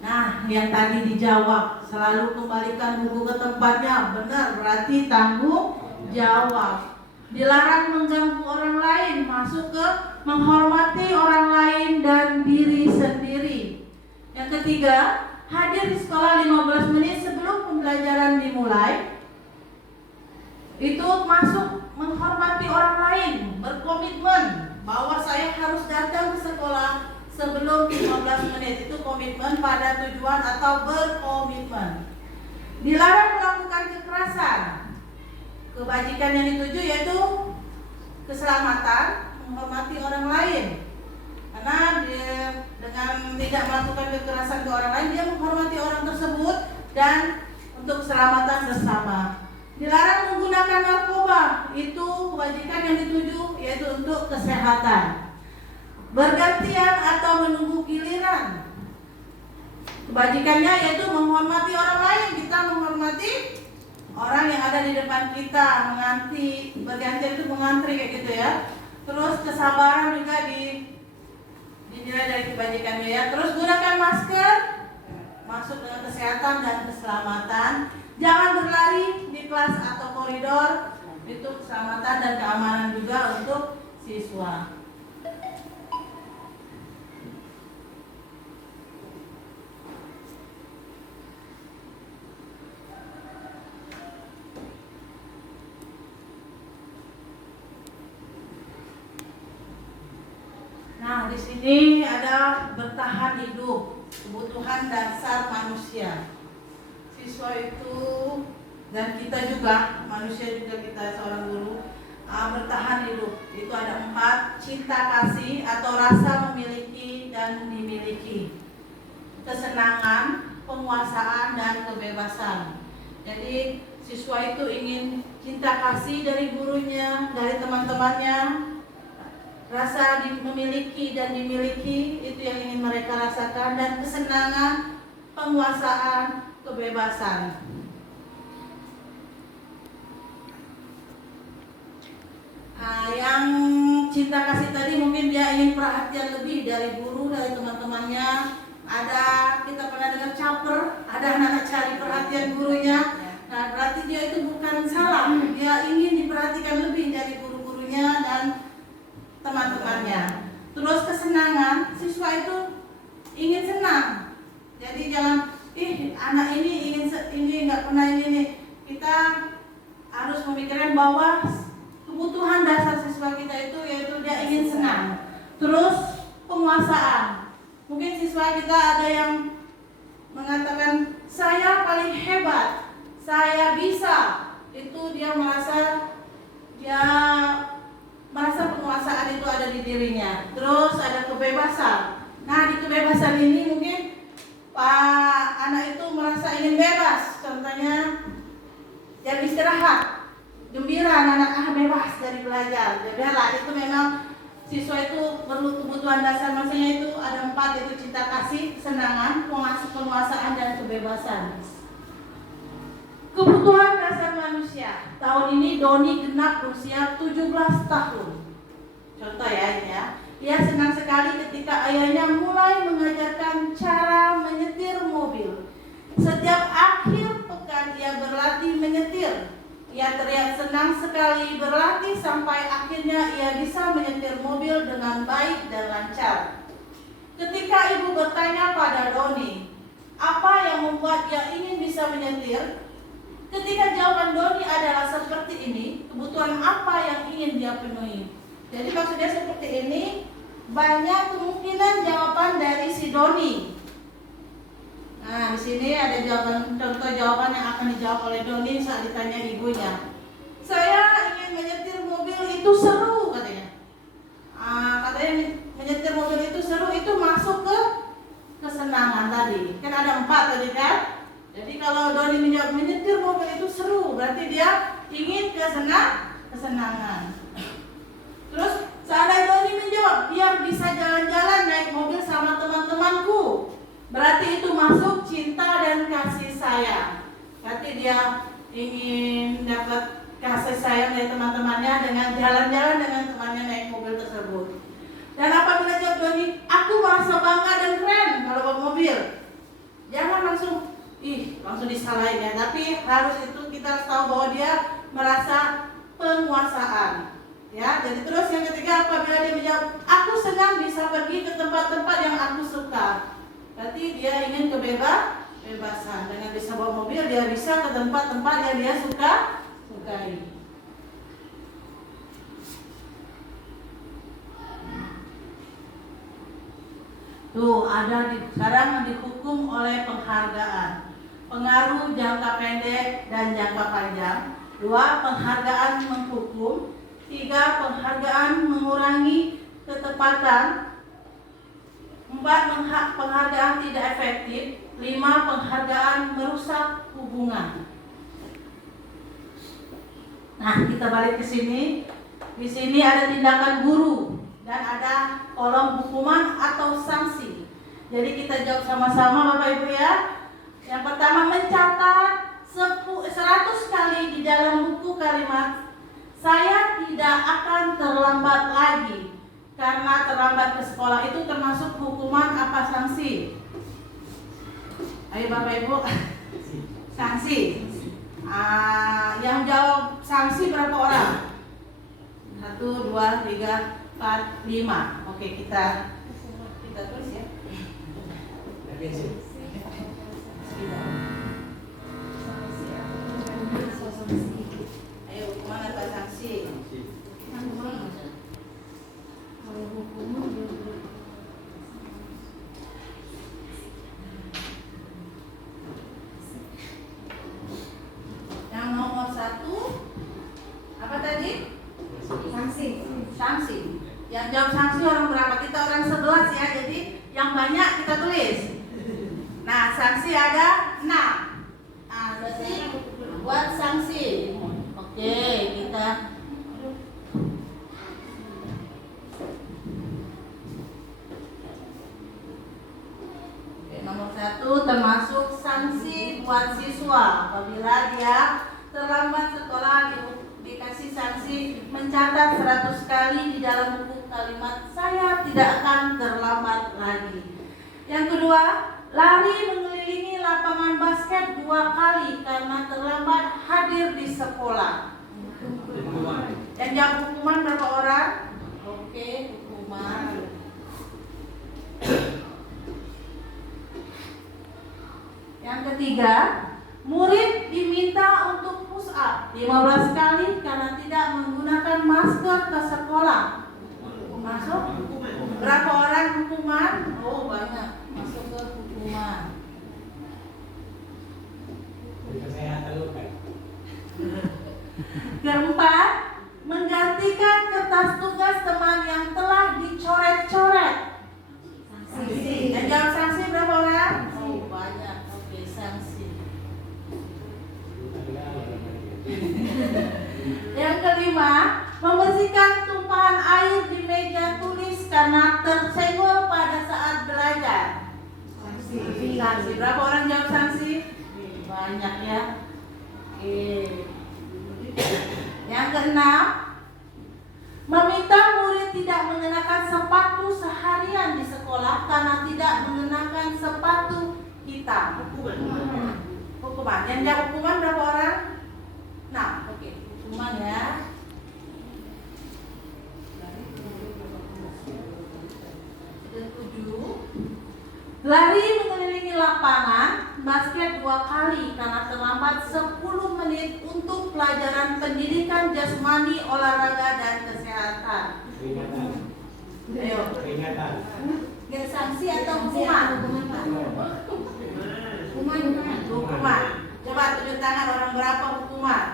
Nah, yang tadi dijawab, selalu kembalikan buku ke tempatnya. Benar, berarti tanggung jawab. Dilarang mengganggu orang lain, masuk ke menghormati orang lain dan diri sendiri. Yang ketiga, hadir di sekolah 15 menit sebelum pembelajaran dimulai. Itu masuk menghormati orang lain, berkomitmen bahwa saya harus datang ke sekolah sebelum 15 menit. Itu komitmen pada tujuan atau berkomitmen. Dilarang melakukan kekerasan. Kebajikan yang dituju yaitu keselamatan, menghormati orang lain. Karena dengan tidak melakukan kekerasan ke orang lain, dia menghormati orang tersebut dan untuk keselamatan bersama. Dilarang menggunakan narkoba, itu kebajikan yang dituju yaitu untuk kesehatan. Bergantian atau menunggu giliran. Kebajikannya yaitu menghormati orang lain. Kita menghormati orang yang ada ada di depan kita mengantri, bergantian itu mengantri kayak gitu ya. Terus kesabaran juga dinilai dari kebajikannya ya. Terus gunakan masker, masuk dengan kesehatan dan keselamatan. Jangan berlari di kelas atau koridor, itu keselamatan dan keamanan juga untuk siswa. Nah, di sini ada bertahan hidup, kebutuhan dasar manusia. Siswa itu dan kita juga, manusia juga kita seorang guru, bertahan hidup. Itu ada 4, cinta kasih atau rasa memiliki dan dimiliki, kesenangan, penguasaan dan kebebasan. Jadi siswa itu ingin cinta kasih dari gurunya, dari teman-temannya. Rasa memiliki dan dimiliki itu yang ingin mereka rasakan, dan kesenangan, penguasaan, kebebasan. Yang cinta kasih tadi mungkin dia ingin perhatian lebih dari guru, dari teman-temannya. Ada, kita pernah dengar caper, ada anak-anak cari perhatian gurunya. Nah, berarti dia itu bukan salah, dia ingin diperhatikan lebih dari guru-gurunya dan teman-temannya. Terus kesenangan, siswa itu ingin senang. Jadi jangan, anak ini ingin ini nggak pernah ini. Kita harus memikirkan bahwa kebutuhan dasar siswa kita itu yaitu dia ingin senang. Terus penguasaan. Mungkin siswa kita ada yang mengatakan saya paling hebat, saya bisa. Itu dia merasa penguasaan itu ada di dirinya. Terus ada kebebasan. Nah, di kebebasan ini mungkin anak itu merasa ingin bebas. Contohnya jam istirahat, gembira anak-anak bebas dari belajar. Jadi itu memang siswa itu perlu kebutuhan dasar maksudnya itu ada 4, yaitu cinta kasih, kesenangan, penguasaan dan kebebasan. Kebutuhan dasar manusia. Tahun ini Doni genap usia 17 tahun. Contoh ya ini ya. Ia senang sekali ketika ayahnya mulai mengajarkan cara menyetir mobil. Setiap akhir pekan ia berlatih menyetir. Ia terlihat senang sekali berlatih sampai akhirnya ia bisa menyetir mobil dengan baik dan lancar. Ketika ibu bertanya pada Doni, apa yang membuat ia ingin bisa menyetir? Ketika jawaban Doni adalah seperti ini, kebutuhan apa yang ingin dia penuhi? Jadi maksudnya seperti ini, banyak kemungkinan jawaban dari si Doni. Nah, di sini ada contoh jawaban yang akan dijawab oleh Doni saat ditanya ibunya. Saya ingin menyetir mobil, itu seru katanya. Katanya menyetir mobil itu seru, itu masuk ke kesenangan tadi. Kan ada 4 tadi kan? Jadi kalau Doni menjawab menyetir mobil itu seru, berarti dia ingin kesenangan. Terus seandainya Doni menjawab biar bisa jalan-jalan naik mobil sama teman-temanku, berarti itu masuk cinta dan kasih sayang. Berarti dia ingin dapat kasih sayang dari teman-temannya dengan jalan-jalan dengan temannya naik mobil tersebut. Dan apabila jawab Doni, aku merasa bangga dan keren kalau bawa mobil, jangan langsung disalahin ya, tapi harus itu kita tahu bahwa dia merasa penguasaan ya. Jadi terus yang ketiga, apabila dia menjawab aku senang bisa pergi ke tempat-tempat yang aku suka, berarti dia ingin kebebasan. Dengan bisa bawa mobil dia bisa ke tempat-tempat yang dia sukai. Tuh ada sekarang dihukum oleh penghargaan. Pengaruh jangka pendek dan jangka panjang. 2. Penghargaan menghukum. 3. Penghargaan mengurangi ketepatan. 4. Penghargaan tidak efektif. 5. Penghargaan merusak hubungan. Nah, kita balik ke sini. Di sini ada tindakan guru dan ada kolom hukuman atau sanksi. Jadi kita jawab sama-sama Bapak Ibu ya. Yang pertama, mencatat 100 kali kali di dalam buku kalimat saya tidak akan terlambat lagi. Karena terlambat ke sekolah itu termasuk hukuman apa sanksi? Ayo Bapak Ibu. Sanksi. Yang jawab sanksi berapa orang? 1, 2, 3, 4, 5. Oke, kita tulis ya. Ayo, hukuman atau sanksi? Yang nomor 1 apa tadi? Sanksi. Yang jawab sanksi orang berapa? Kita orang 11 ya. Jadi yang banyak kita tulis. Nah, sanksi ada 6. Berarti buat sanksi. Oke, kita nomor 1 termasuk sanksi buat siswa apabila dia terlambat sekolah dikasih sanksi mencatat 100 kali di dalam buku kalimat saya tidak akan terlambat lagi. Yang kedua, lari mengelilingi lapangan basket 2 kali karena terlambat hadir di sekolah. Yang jawab hukuman berapa orang? Oke, hukuman. Yang ketiga, murid diminta untuk push up 15 kali karena tidak menggunakan masker ke sekolah. Masuk? Berapa orang hukuman? Oh, banyak. Masuk ke hukuman. Keempat, menggantikan kertas tugas teman yang telah dicoret-coret. Yang jawab sanksi berapa orang? Oh, banyak. Oke, sanksi. Yang kelima, membersihkan tumpahan air di meja tulis karena tersenggol pada saat belajar. Sanksi. Berapa orang jawab sanksi? Banyak ya. Oke. Yang keenam, meminta murid tidak mengenakan sepatu seharian di sekolah karena tidak mengenakan sepatu hitam. Hukuman. Yang jawab hukuman berapa orang? Nah, oke. Hukuman ya. Ada 7. Lari mengelilingi lapangan basket 2 kali karena terlambat 10 menit untuk pelajaran pendidikan jasmani, olahraga dan kesehatan. Ayo. Nggak sanksi atau hukuman? Hukuman. Coba tunjuk tangan orang berapa hukuman?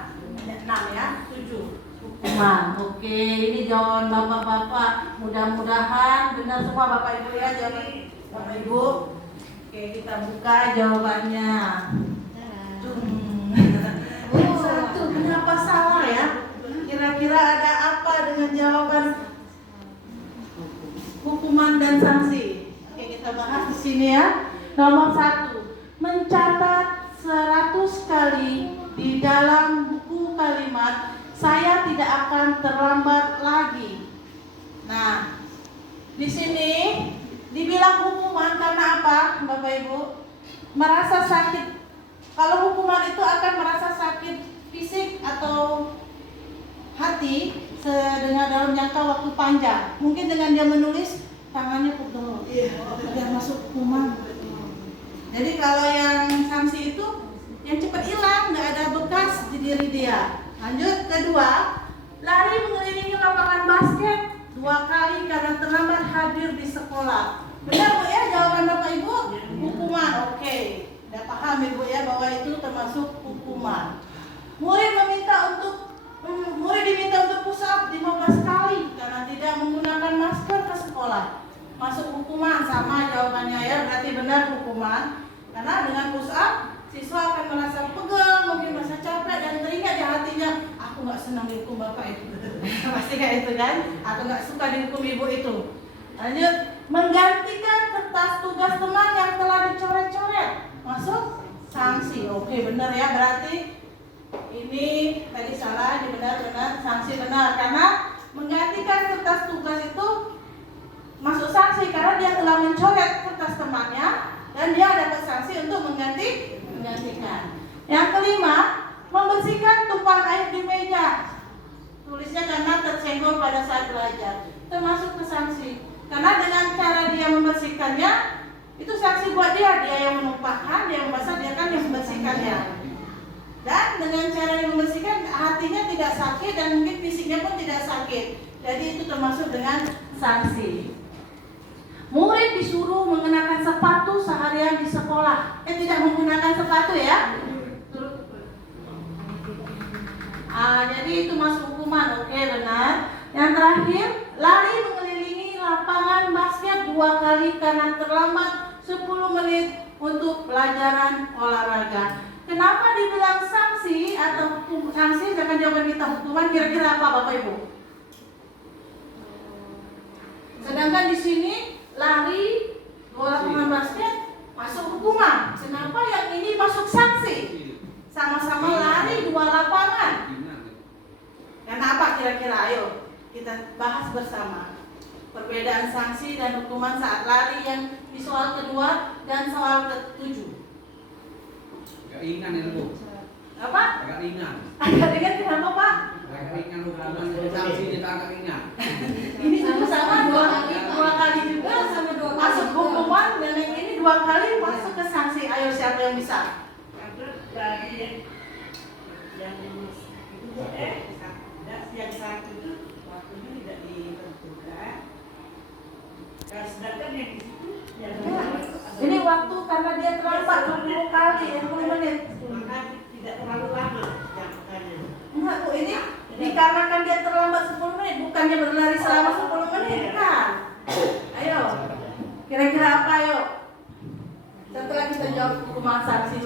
6 ya, 7. Hukuman. Oke, ini jawaban bapak-bapak. Mudah-mudahan benar semua bapak ibu ya. Jadi bapak ibu, oke kita buka jawabannya. Satu, kenapa salah ya? Kira-kira ada apa dengan jawaban hukuman dan sanksi? Oke, kita bahas di sini ya. Nomor 1, mencatat 100 kali di dalam buku kalimat saya tidak akan terlambat lagi. Nah, di sini dibilang hukuman karena apa, Bapak Ibu? Merasa sakit. Kalau hukuman itu akan merasa sakit fisik atau hati dengan dalam jangka waktu panjang. Mungkin dengan dia menulis tangannya pegel, dia masuk hukuman. Jadi kalau yang sanksi itu yang cepat hilang, nggak ada bekas di diri dia. Lanjut, kedua, lari mengelilingi lapangan basket 2 kali karena terlambat hadir di sekolah. Benar Bu ya jawaban Bapak Ibu? Hukuman. Oke. Udah paham Ibu ya bahwa itu termasuk hukuman. Murid diminta untuk push up 15 kali karena tidak menggunakan masker ke sekolah. Masuk hukuman, sama jawabannya ya, berarti benar hukuman. Karena dengan push up siswa akan merasa pegel, mungkin merasa capek dan teringat di hatinya, aku nggak senang dihukum bapak itu. Pasti kayak itu kan? Atau nggak suka dihukum ibu itu. Lanjut, menggantikan kertas tugas teman yang telah dicoret-coret. Masuk sanksi. Oke, benar ya, berarti Ini tadi salah, ini benar, sanksi benar. Karena menggantikan kertas tugas itu masuk sanksi karena dia telah mencoret kertas temannya dan dia dapat sanksi untuk menggantikan. Yang kelima, membersihkan tumpahan air di meja. Tulisnya karena tersenggol pada saat belajar, termasuk ke sanksi. Karena dengan cara dia membersihkannya, itu sanksi buat dia yang menumpahkan, dia yang membasah, dia kan yang membersihkannya. Dan dengan cara yang membersihkan, hatinya tidak sakit dan mungkin fisiknya pun tidak sakit. Jadi itu termasuk dengan sanksi. Murid disuruh mengenakan sepatu seharian di sekolah. Tidak menggunakan sepatu ya. Jadi itu masuk hukuman. Oke, benar. Yang terakhir, lari mengelilingi lapangan basket 2 kali karena terlambat 10 menit untuk pelajaran olahraga. Kenapa dibilang sanksi atau sanksi? Jangan jawaban kita hukuman. Kira-kira apa Bapak Ibu? Sedangkan di sini lari 2 lapangan basket masuk hukuman. Kenapa yang ini masuk sanksi? Sama-sama lari 2 lapangan. Kenapa kira-kira? Ayo kita bahas bersama. Perbedaan sanksi dan hukuman saat lari yang di soal kedua dan soal ke-7. Agak ringan itu Bu. Apa? Agak ringan. Agak ringan kenapa Pak? Agak ringan hukuman sanksi kita agak ringan. Ini sama 2 kali juga sama 2 kali masuk hukuman dan yang ini 2 kali masuk ke sanksi. Ayo siapa yang bisa? Yang satu itu waktunya tidak ditentukan. Sedangkan yang di situ Ini waktu karena dia terlambat 20 kali 20 menit. maka tidak terlalu lama jangkauannya. Enggak Bu, ini dikarenakan dia terlambat 10 menit, bukannya berlari selama 10 menit kan? Ayo, kira-kira apa ayo? Setelah kita jawab hukuman sanksi.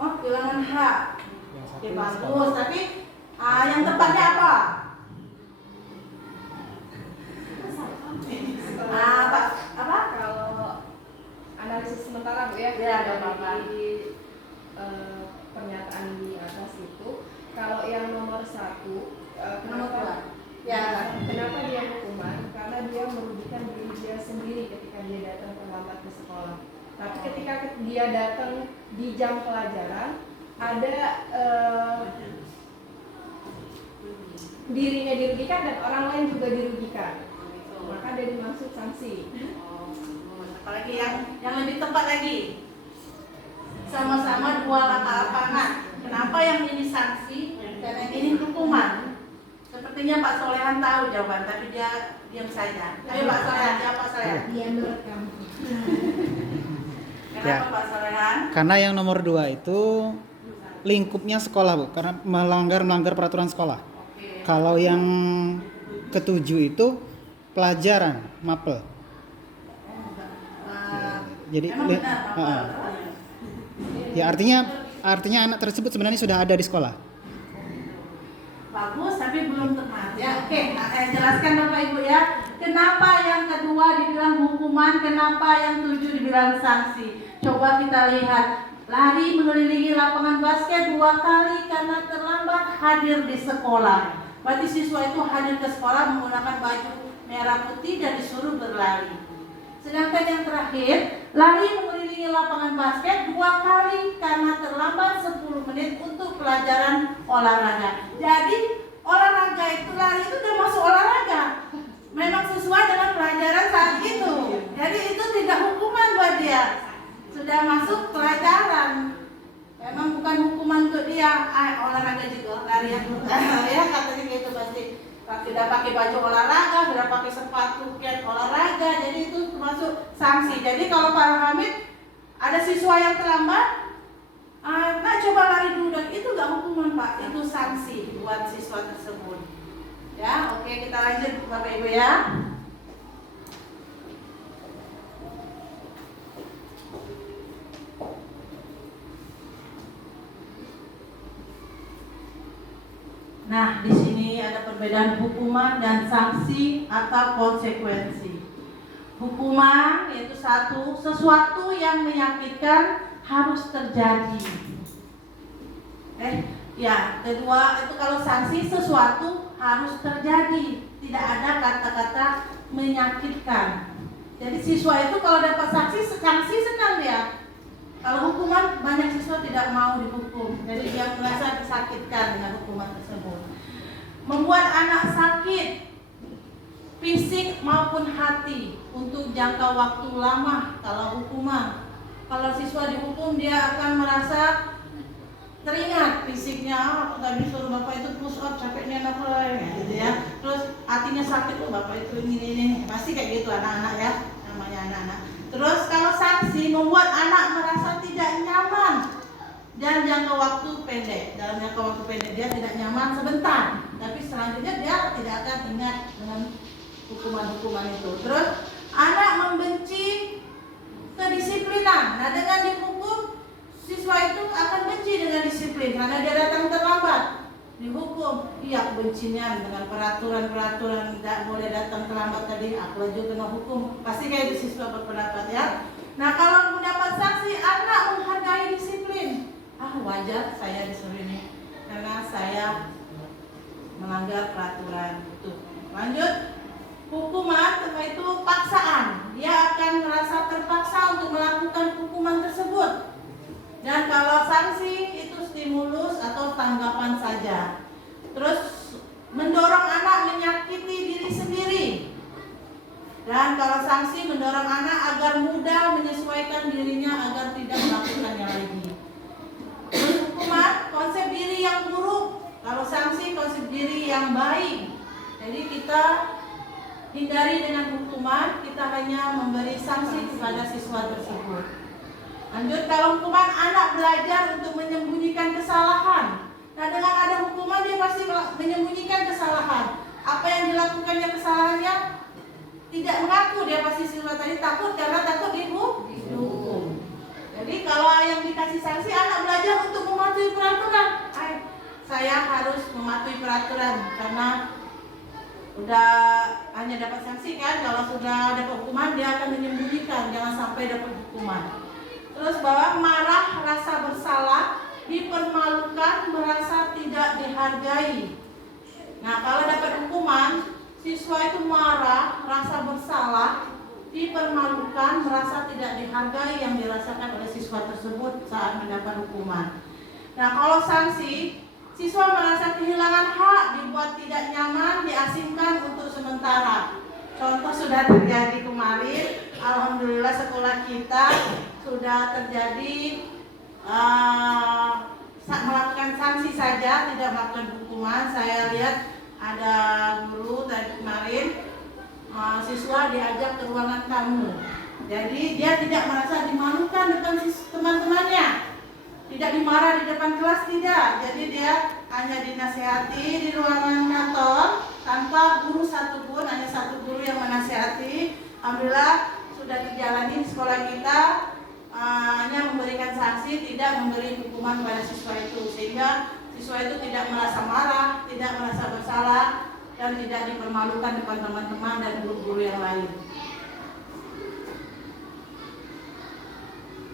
Oh, bilangan H. Oke, bagus, tapi yang tepatnya apa? Apa? Kalau analisis sementara Bu ya, Ya, ada apa-apa. di pernyataan di atas itu, kalau yang nomor 1 kenapa? Ya. Kenapa dia hukuman? Karena dia merugikan diri dia sendiri ketika dia datang terlambat ke sekolah. Tapi ketika dia datang di jam pelajaran, ada dirinya dirugikan dan orang lain juga dirugikan. Maka dia dimaksud sanksi. Apalagi yang lebih tepat lagi, sama-sama 2 lapangan. Kenapa yang ini sanksi dan yang ini hukuman? Sepertinya Pak Solehan tahu jawaban, tapi dia diam saja. Ayo Pak Solehan, jawab Pak Solehan. Dia menurut kamu. Kenapa Ya. Pak Solehan? Karena yang nomor 2 itu lingkupnya sekolah Bu, karena melanggar peraturan sekolah. Oke. Kalau yang ke-7 itu pelajaran, mapel. Jadi Emang benar Pak? ya artinya anak tersebut sebenarnya sudah ada di sekolah. Bagus, tapi belum tepat ya. Oke, saya jelaskan Bapak Ibu ya. Kenapa yang kedua dibilang hukuman, kenapa yang 7 dibilang sanksi? Coba kita lihat. Lari mengelilingi lapangan basket 2 kali karena terlambat hadir di sekolah. Berarti siswa itu hadir ke sekolah menggunakan baju merah putih dan disuruh berlari. Sedangkan yang terakhir, lari mengelilingi lapangan basket 2 kali karena terlambat 10 menit untuk pelajaran olahraga. Jadi olahraga itu, lari itu udah masuk olahraga. Memang sesuai dengan pelajaran saat itu. Jadi itu tidak hukuman buat dia. Sudah masuk pelajaran. Memang bukan hukuman untuk dia. Olahraga juga, lari yang ya katanya gitu pasti. Sudah pakai baju olahraga, sudah pakai sepatu cat olahraga, jadi itu termasuk sanksi. Jadi kalau Pak Hamid ada siswa yang terlambat, nah coba lari dulu, dan itu nggak hukuman Pak, itu sanksi buat siswa tersebut. Ya, oke kita lanjut Bapak Ibu ya. Nah, di sini ada perbedaan hukuman dan sanksi atau konsekuensi. hukuman, yaitu satu, sesuatu yang menyakitkan harus terjadi. Kedua itu kalau sanksi sesuatu harus terjadi, tidak ada kata-kata menyakitkan. Jadi siswa itu kalau dapat sanksi senang dia. Kalau hukuman banyak siswa tidak mau dihukum, jadi dia merasa disakitkan dengan hukuman tersebut. Membuat anak sakit fisik maupun hati untuk jangka waktu lama kalau hukuman. Kalau siswa dihukum dia akan merasa teringat fisiknya, aku tadi suruh bapak itu push up capeknya apa gitu ya. Terus hatinya sakit, bapak itu ini pasti kayak gitu anak-anak ya, namanya anak-anak. Terus kalau sanksi membuat anak merasa tidak nyaman dan jangka waktu pendek. Dalam jangka waktu pendek dia tidak nyaman sebentar, tapi selanjutnya dia tidak akan ingat dengan hukuman-hukuman itu. Terus anak membenci kedisiplinan. Nah, dengan dihukum siswa itu akan benci dengan disiplin karena dia datang terlambat. Dihukum, iya bencinya dengan peraturan-peraturan tidak boleh datang terlambat tadi, aku aja kena hukum. Pasti kayak itu siswa berpendapat ya. Nah, kalau mendapat sanksi, anak menghargai disiplin. Wajar saya disuruh ini karena saya melanggar peraturan itu. Lanjut, hukuman itu paksaan. Dia akan merasa terpaksa untuk melakukan hukuman tersebut. Dan kalau sanksi itu stimulus atau tanggapan saja. Terus mendorong anak menyakiti diri sendiri. Dan kalau sanksi mendorong anak agar mudah menyesuaikan dirinya agar tidak melakukannya lagi. Terus hukuman konsep diri yang buruk. Kalau sanksi konsep diri yang baik. Jadi kita hindari dengan hukuman, kita hanya memberi sanksi kepada siswa tersebut. Lanjut, kalau hukuman anak belajar untuk menyembunyikan kesalahan. Nah, dengan ada hukuman dia pasti menyembunyikan kesalahan. Apa yang dilakukannya kesalahannya tidak mengaku, dia pasti siswa tadi takut karena takut dihukum. Jadi kalau yang dikasih sanksi anak belajar untuk mematuhi peraturan. Saya harus mematuhi peraturan karena udah hanya dapat sanksi kan. Kalau sudah dapat hukuman dia akan menyembunyikan, jangan sampai dapat hukuman. Terus bahwa marah, rasa bersalah, dipermalukan, merasa tidak dihargai. Nah, kalau dapat hukuman, siswa itu marah, rasa bersalah, dipermalukan, merasa tidak dihargai yang dirasakan oleh siswa tersebut saat mendapat hukuman. Nah, kalau sanksi, siswa merasa kehilangan hak, dibuat tidak nyaman, diasingkan untuk sementara. Contoh sudah terjadi kemarin, alhamdulillah sekolah kita sudah terjadi melakukan sanksi saja, tidak melakukan hukuman. Saya lihat ada guru tadi kemarin siswa diajak ke ruangan tamu. Jadi dia tidak merasa dimalukan depan teman-temannya, tidak dimarah di depan kelas, tidak. Jadi dia hanya dinasihati di ruangan kantor tanpa guru satupun, hanya satu guru yang menasihati. Alhamdulillah sudah dijalani sekolah kita, hanya memberikan sanksi, tidak memberi hukuman pada siswa itu, sehingga siswa itu tidak merasa marah, tidak merasa bersalah, dan tidak dipermalukan depan teman-teman dan guru-guru yang lain.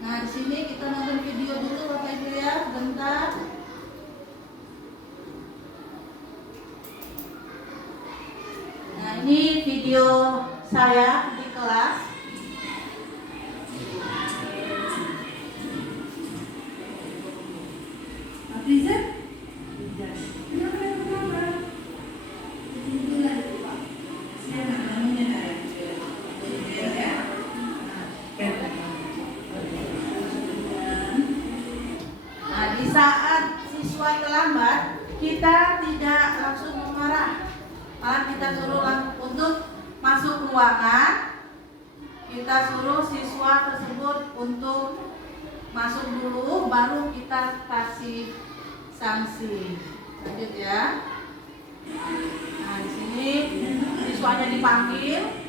Nah, di sini kita nonton video dulu Bapak Ibu ya, bentar. Nah, ini video saya di kelas. Riza? Nah, di saat siswa terlambat, kita tidak langsung memarah. Malah kita suruh untuk masuk ruangan, kita suruh siswa tersebut untuk masuk dulu, baru kita kasih sanksi. Lanjut ya. Nah, di sini siswanya dipanggil.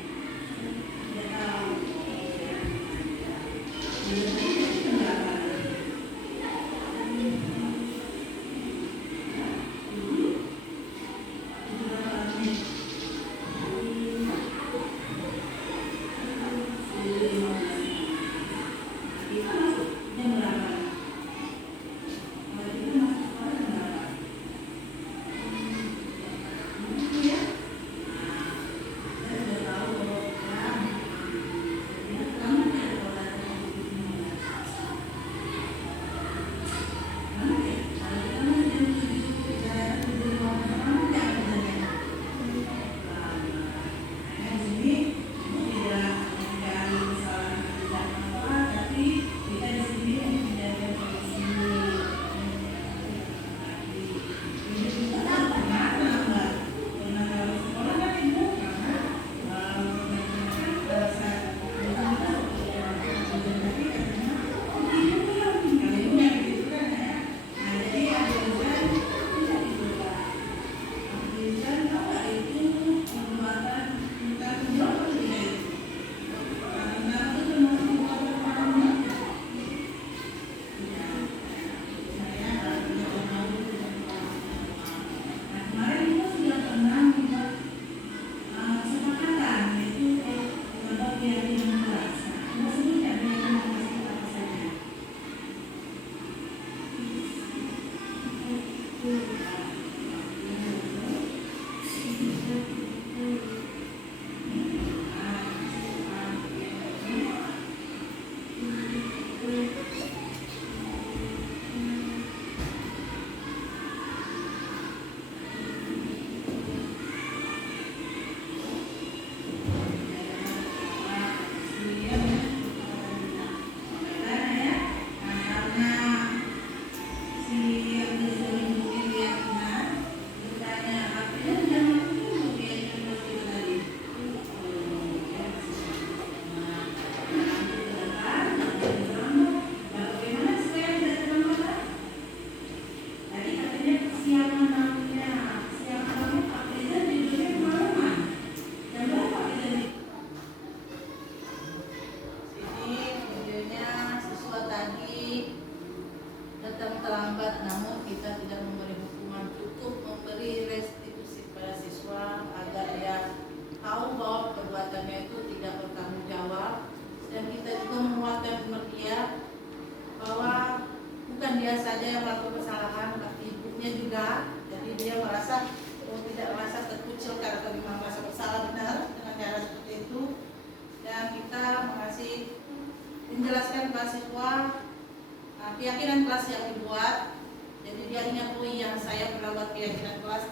Ini videonya siswa tadi datang terlambat, namun kita tidak memberi hukuman, cukup memberi restitusi kepada siswa agar dia tahu bahwa perbuatannya itu tidak bertanggung jawab, dan kita juga menguatkan dia bahwa bukan dia saja yang melakukan kesalahan, tapi ibunya juga. Jadi dia merasa tidak merasa terkucilkan atau merasa bersalah benar dengan cara seperti itu. Dan kita menjelaskan kepada siswa keyakinan kelas yang dibuat. Jadi dia ingat, oh iya saya pernah buat keyakinan kelas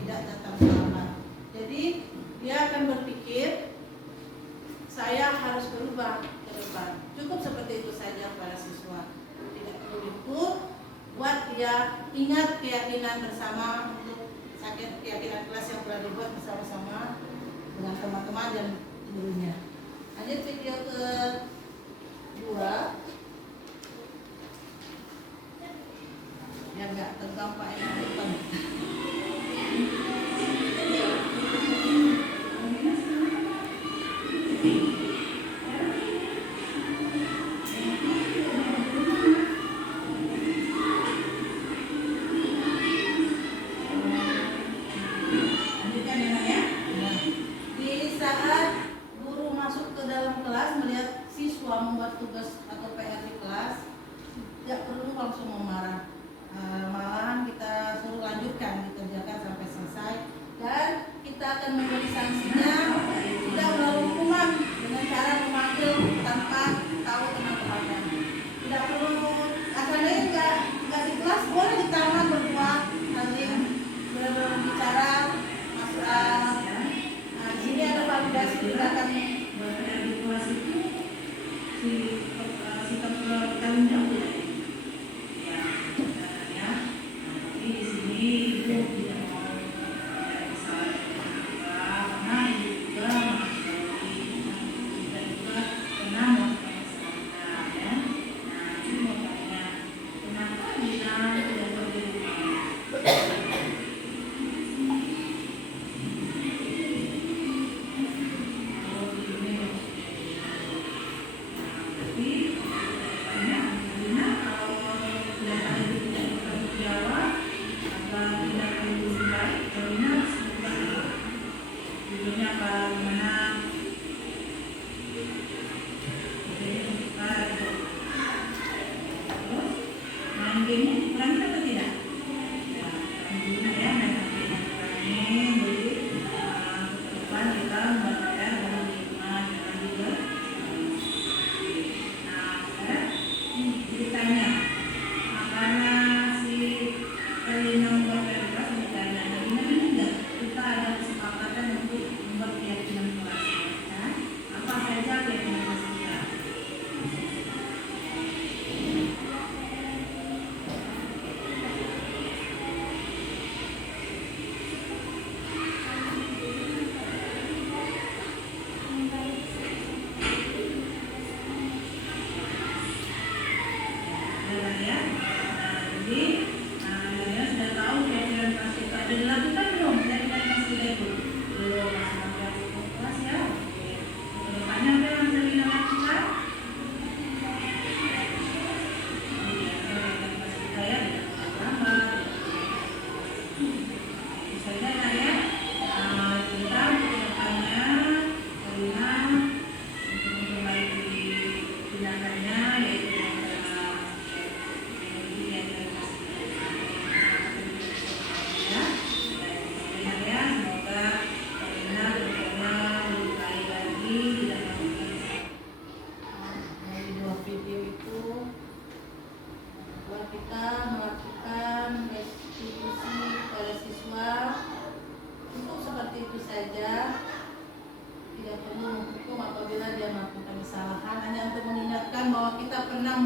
tidak datang terlambat. Jadi dia akan berpikir saya harus berubah ke depan. Cukup seperti itu saja para siswa. Tidak perlu itu, buat dia ingat keyakinan bersama untuk keyakinan kelas yang telah dibuat bersama-sama dengan teman-teman dan gurunya. Lanjut video kedua. Biar nggak tegang Pak yang depan. Lanjutkan ya Nak ya. Di saat guru masuk ke dalam kelas melihat siswa membuat tugas atau PR di kelas, tidak perlu langsung memarah. Malahan kita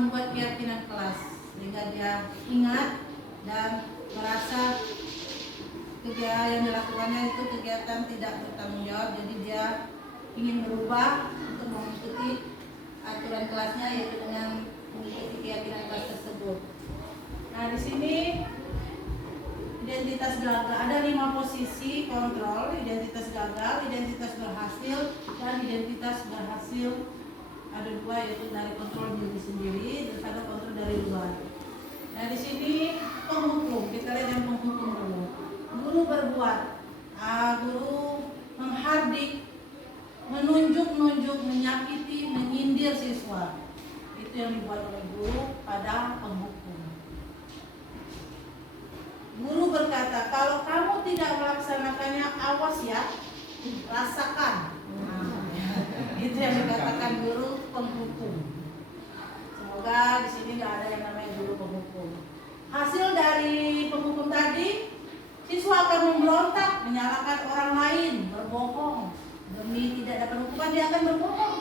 membuat keyakinan kelas sehingga dia ingat dan merasa kegiatan yang dilakukannya itu kegiatan tidak bertanggung jawab, jadi dia ingin berubah untuk mengikuti aturan kelasnya, yaitu dengan mengikuti keyakinan kelas tersebut. Nah, di sini identitas gagal ada 5 posisi kontrol: identitas gagal, identitas berhasil, dan identitas berhasil. Ada 2, yaitu dari kontrol diri sendiri dan ada kontrol dari luar. Nah, di sini penghukum, kita lihat yang penghukum dulu. Guru berbuat, guru menghardik, menunjuk-nunjuk, menyakiti, menyindir siswa. Itu yang dibuat oleh guru pada penghukum. Guru berkata, kalau kamu tidak melaksanakannya, awas ya, rasakan. Itu yang dikatakan guru penghukum. Semoga di sini nggak ada yang namanya guru penghukum. Hasil dari penghukum tadi, siswa akan memberontak, menyalahkan orang lain, berbohong. Demi tidak dapat hukuman, dia akan berbohong.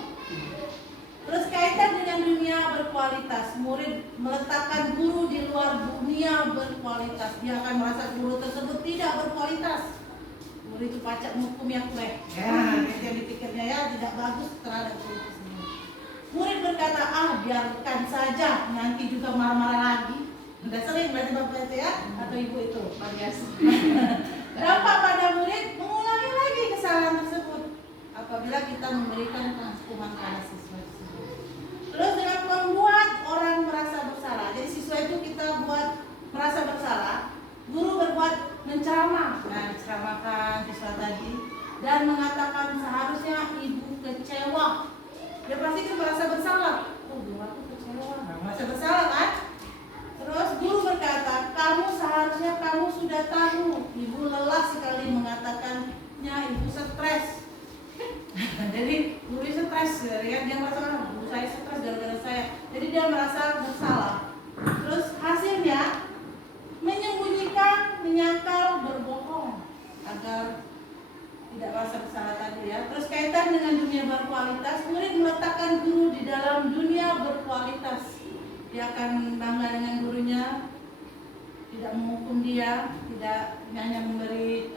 Terus kaitan dengan dunia berkualitas, murid meletakkan guru di luar dunia berkualitas. Dia akan merasa guru tersebut tidak berkualitas. Guru itu pacak hukum yang kue. Ya, itu yang dipikirnya ya, tidak bagus terhadap guru tersebut. Murid berkata, biarkan saja, nanti juga marah-marah lagi. Udah sering berarti bapak itu ya, atau ibu itu. Alias Dampak pada murid mengulangi lagi kesalahan tersebut apabila kita memberikan hukuman pada siswa tersebut. Terus dengan membuat orang merasa bersalah. Jadi siswa itu kita buat merasa bersalah. Guru berbuat menceramah, menceramahkan siswa tadi dan mengatakan seharusnya ibu kecewa. Dia pasti kan merasa bersalah. Guru aku kecewa, merasa bersalah kan? Terus guru berkata, seharusnya kamu sudah tahu, ibu lelah sekali mengatakannya, ibu stres. Jadi guru stres, ya, dia merasa guru saya stres gara-gara saya. Jadi dia merasa bersalah. Terus hasilnya menyembunyikan, menyangkal, berbohong agar tidak merasa bersalah tadi ya. Terus kaitan dengan dunia berkualitas, murid meletakkan guru di dalam dunia berkualitas. Dia akan bangga dengan gurunya, tidak menghukum dia, tidak hanya memberi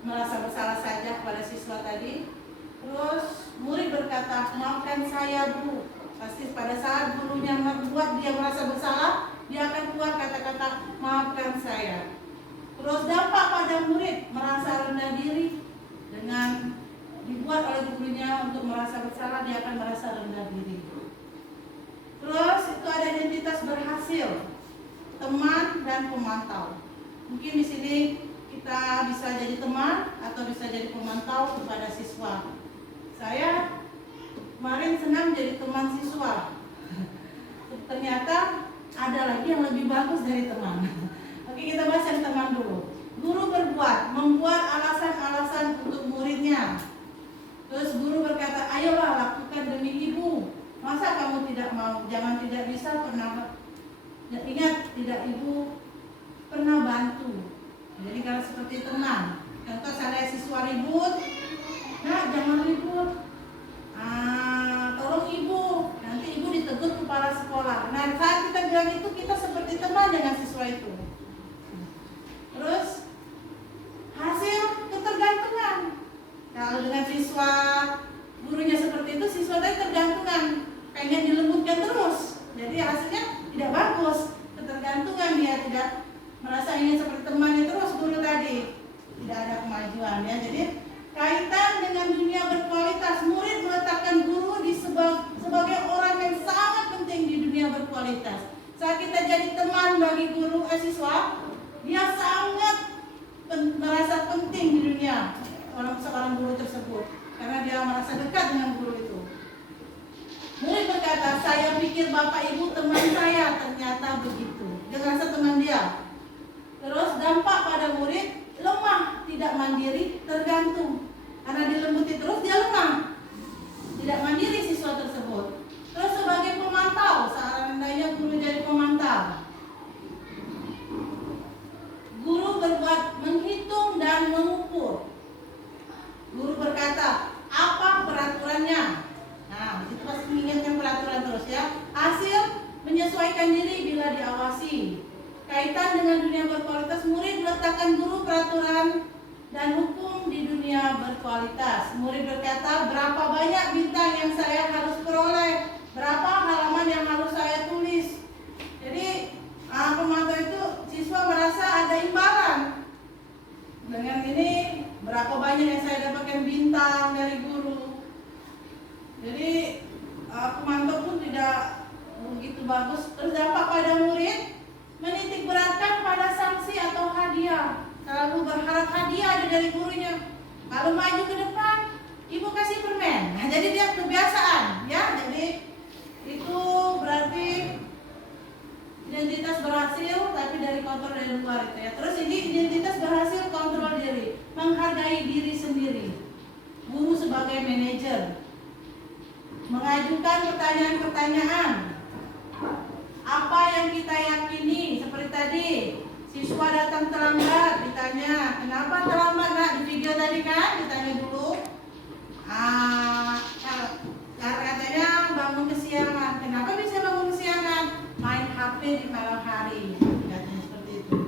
merasa bersalah saja kepada siswa tadi. Terus murid berkata, maafkan saya Bu. Pasti pada saat gurunya membuat dia merasa bersalah, dia akan keluar kata-kata maafkan saya. Terus dampak pada murid merasa rendah diri, dengan dibuat oleh gurunya untuk merasa bersalah, dia akan merasa rendah diri. Terus itu ada identitas berhasil, teman dan pemantau. Mungkin di sini kita bisa jadi teman atau bisa jadi pemantau kepada siswa. Saya kemarin senang jadi teman siswa. Ternyata ada lagi yang lebih bagus dari teman. Oke, kita bahas yang teman dulu. Guru membuat alasan-alasan untuk muridnya. Terus guru berkata, ayolah lakukan demi ibu. Masa kamu tidak mau? Jangan tidak bisa pernah. Ingat, tidak ibu pernah bantu. Jadi kalau seperti teman, contoh saya siswa ribut, nah jangan ribut. Tolong ibu, nanti ibu ditegur kepala sekolah. Nah saat kita bilang itu, kita seperti teman dengan siswa itu. Terus hasil ketergantungan. Kalau dengan siswa gurunya seperti itu, siswa tadi tergantungan, pengen dilembutkan terus. Jadi hasilnya tidak bagus, ketergantungan, dia tidak merasa ingin seperti temannya terus guru tadi. Tidak ada kemajuan ya. Jadi kaitan dengan dunia berkualitas, murid meletakkan guru sebagai orang yang sangat penting di dunia berkualitas. Saat kita jadi teman bagi guru siswa, dia sangat merasa penting di dunia seorang guru tersebut, karena dia merasa dekat dengan guru itu. Murid berkata, saya pikir bapak ibu teman saya, ternyata begitu. Dia merasa teman dia. Terus dampak pada murid, lemah, tidak mandiri, tergantung. Karena dilembuti terus, dia lemah, tidak mandiri siswa tersebut. Terus sebagai pemantau, seandainya guru jadi pemantau, guru berbuat menghitung dan mengukur. Guru berkata, apa peraturannya? Nah, itu pasti mengingatkan peraturan terus ya. Hasil menyesuaikan diri bila diawasi. Kaitan dengan dunia berkualitas, murid meletakkan guru peraturan dan hukum di dunia berkualitas. Murid berkata, berapa banyak bintang yang saya harus peroleh, berapa halaman yang harus saya tulis. Jadi pemantau itu siswa merasa ada imbalan. Dengan ini berapa banyak yang saya dapatkan bintang dari guru. Jadi pemantau pun tidak begitu bagus. Terdampak pada murid, menitik beratkan pada sanksi atau hadiah. Lalu berharap hadiah dari gurunya. Kalau maju ke depan, ibu kasih permen. Nah, jadi dia kebiasaan, ya. Jadi itu berarti identitas berhasil, tapi dari kontrol dari luar itu ya. Terus ini identitas berhasil kontrol diri, menghargai diri sendiri. Guru sebagai manajer mengajukan pertanyaan-pertanyaan. Apa yang kita yakini? Seperti tadi, siswa datang terlambat, ditanya, kenapa terlambat nak? Di video tadi kan, ditanya dulu. Katanya bangun kesiangan. Kenapa bisa bangun kesiangan? Main HP di malam hari. Katanya seperti itu.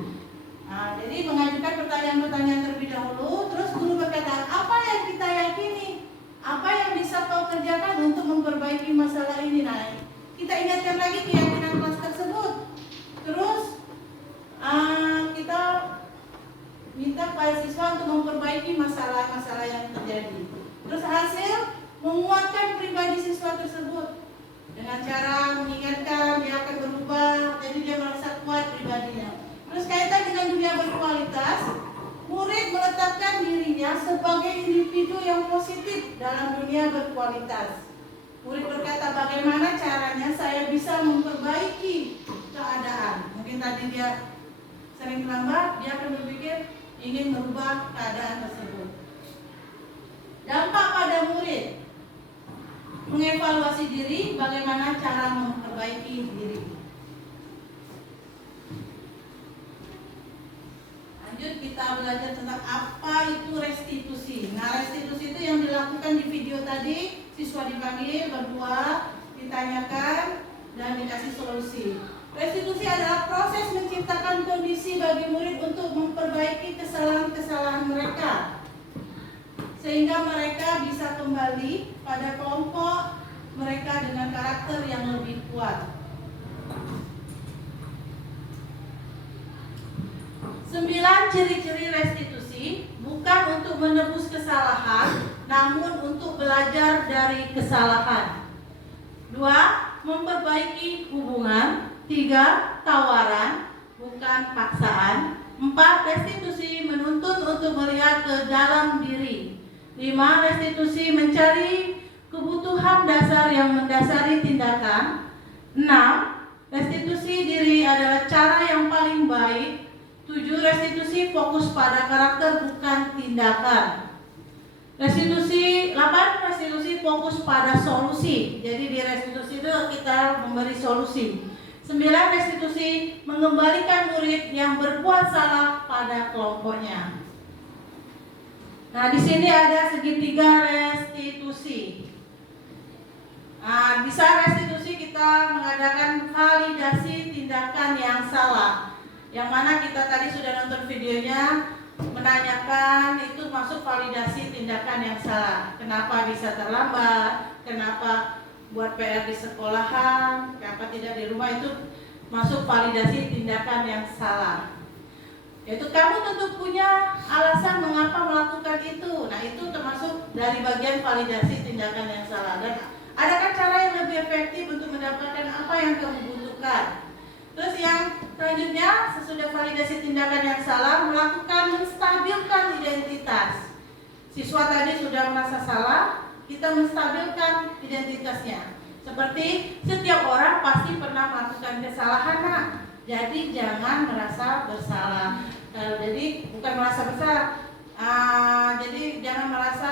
Jadi mengajukan pertanyaan-pertanyaan terlebih dahulu. Terus guru berkata, apa yang kita yakini? Apa yang bisa kau kerjakan untuk memperbaiki masalah ini? Nah, kita ingatkan lagi keyakinan kelas tersebut. Terus kita minta kepada siswa untuk memperbaiki masalah-masalah yang terjadi. Terus hasil menguatkan pribadi siswa tersebut dengan cara mengingatkan dia akan berubah, jadi dia merasa kuat pribadinya. Terus kaitan dengan dunia berkualitas, murid meletakkan dirinya sebagai individu yang positif dalam dunia berkualitas. Murid berkata, bagaimana caranya saya bisa memperbaiki keadaan. Mungkin tadi dia sering terlambat, dia akan berpikir ingin merubah keadaan tersebut. Dampak pada murid, mengevaluasi diri, bagaimana cara memperbaiki diri. Lanjut kita belajar tentang apa itu restitusi. Nah, restitusi itu yang dilakukan di video tadi, siswa dipanggil berdua, ditanyakan dan dikasih solusi. Restitusi adalah proses menciptakan kondisi bagi murid untuk memperbaiki kesalahan-kesalahan mereka, sehingga mereka bisa kembali pada kelompok mereka dengan karakter yang lebih kuat. 9 ciri-ciri restitusi bukan untuk menebus kesalahan, namun untuk belajar dari kesalahan. 2. Memperbaiki hubungan. 3. Tawaran, bukan paksaan. 4. Restitusi menuntun untuk melihat ke dalam diri. 5. Restitusi mencari kebutuhan dasar yang mendasari tindakan. 6. Restitusi diri adalah cara yang paling baik. 7. Restitusi fokus pada karakter bukan tindakan. 8. Restitusi fokus pada solusi. Jadi di restitusi itu kita memberi solusi. 9. Restitusi mengembalikan murid yang berbuat salah pada kelompoknya. Nah, di sini ada segitiga restitusi. Nah, bisa restitusi kita mengadakan validasi tindakan yang salah. Yang mana kita tadi sudah nonton videonya, menanyakan itu masuk validasi tindakan yang salah. Kenapa bisa terlambat? Kenapa buat PR di sekolahan? Kenapa tidak di rumah? Itu masuk validasi tindakan yang salah. Yaitu kamu tentu punya alasan mengapa melakukan itu. Nah, itu termasuk dari bagian validasi tindakan yang salah. Dan adakah cara yang lebih efektif untuk mendapatkan apa yang kamu butuhkan? Terus yang selanjutnya, sesudah validasi tindakan yang salah, melakukan menstabilkan identitas. Siswa tadi sudah merasa salah, kita menstabilkan identitasnya. Seperti setiap orang pasti pernah melakukan kesalahan, nak. Jadi jangan merasa bersalah. Jadi bukan merasa bersalah. Jadi jangan merasa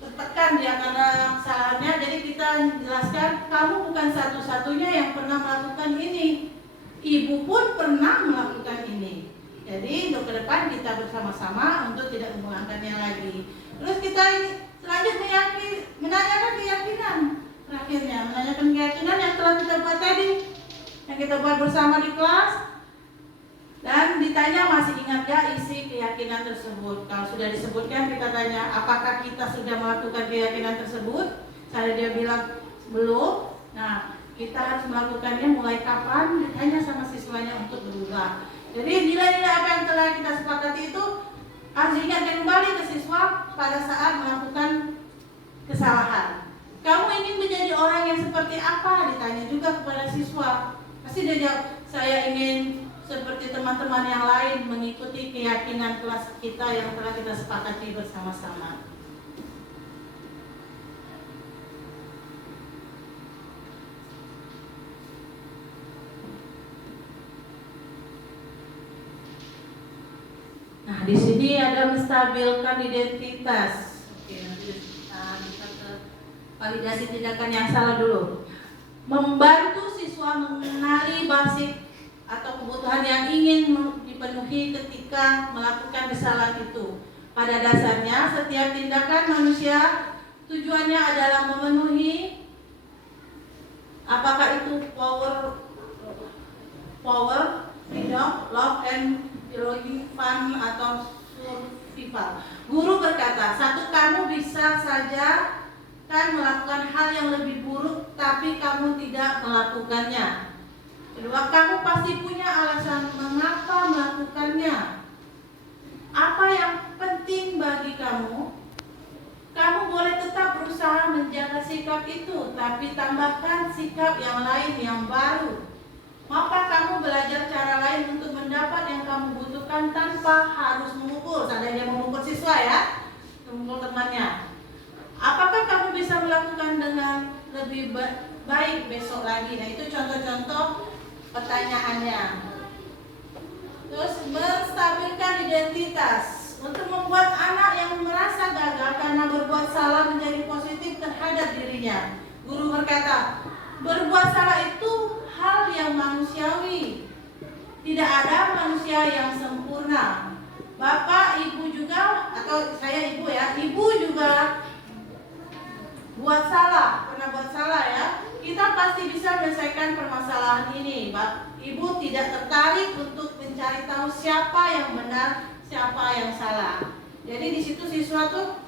tertekan dia karena kesalahannya. Jadi kita jelaskan, kamu bukan satu-satunya yang pernah melakukan ini. Ibu pun pernah melakukan ini. Jadi untuk ke depan kita bersama-sama untuk tidak mengulangkannya lagi. Terus kita selanjutnya menanyakan keyakinan. Terakhirnya menanyakan keyakinan yang telah kita buat tadi. yang kita buat bersama di kelas. Dan ditanya masih ingat gak isi keyakinan tersebut. Kalau sudah disebutkan kita tanya apakah kita sudah melakukan keyakinan tersebut. Saya dia bilang belum. Nah, kita harus melakukannya mulai kapan, ditanya sama siswanya untuk berubah. Jadi nilai-nilai apa yang telah kita sepakati itu harus diingatkan kembali ke siswa pada saat melakukan kesalahan. Kamu ingin menjadi orang yang seperti apa? Ditanya juga kepada siswa. Pasti dia jawab, saya ingin seperti teman-teman yang lain mengikuti keyakinan kelas kita yang telah kita sepakati bersama-sama. Nah, di sini ada menstabilkan identitas. Oke, nanti kita ke validasi tindakan yang salah dulu. Membantu siswa mengenali basic atau kebutuhan yang ingin dipenuhi ketika melakukan kesalahan itu. Pada dasarnya, setiap tindakan manusia tujuannya adalah memenuhi apakah itu power, freedom, love, and belonging, fun, atau survival. Guru berkata, satu, kamu bisa saja kan melakukan hal yang lebih buruk, tapi kamu tidak melakukannya. Kedua, kamu pasti punya alasan mengapa melakukannya. Apa yang penting bagi kamu? Kamu boleh tetap berusaha menjaga sikap itu, tapi tambahkan sikap yang lain yang baru. Maka kamu belajar cara lain untuk mendapat yang kamu butuhkan tanpa harus memukul. Seandainya memukul siswa ya, memukul temannya. Apakah kamu bisa melakukan dengan lebih baik besok lagi? Nah, itu contoh-contoh pertanyaannya. Terus menstabilkan identitas untuk membuat anak yang merasa gagal karena berbuat salah menjadi positif terhadap dirinya. Guru berkata, berbuat salah itu hal yang manusiawi. Tidak ada manusia yang sempurna. Bapak, ibu juga, atau saya ibu ya, ibu juga buat salah, pernah buat salah ya. Kita pasti bisa menyelesaikan permasalahan ini. Ibu tidak tertarik untuk mencari tahu siapa yang benar, siapa yang salah. Jadi di situ siswa tuh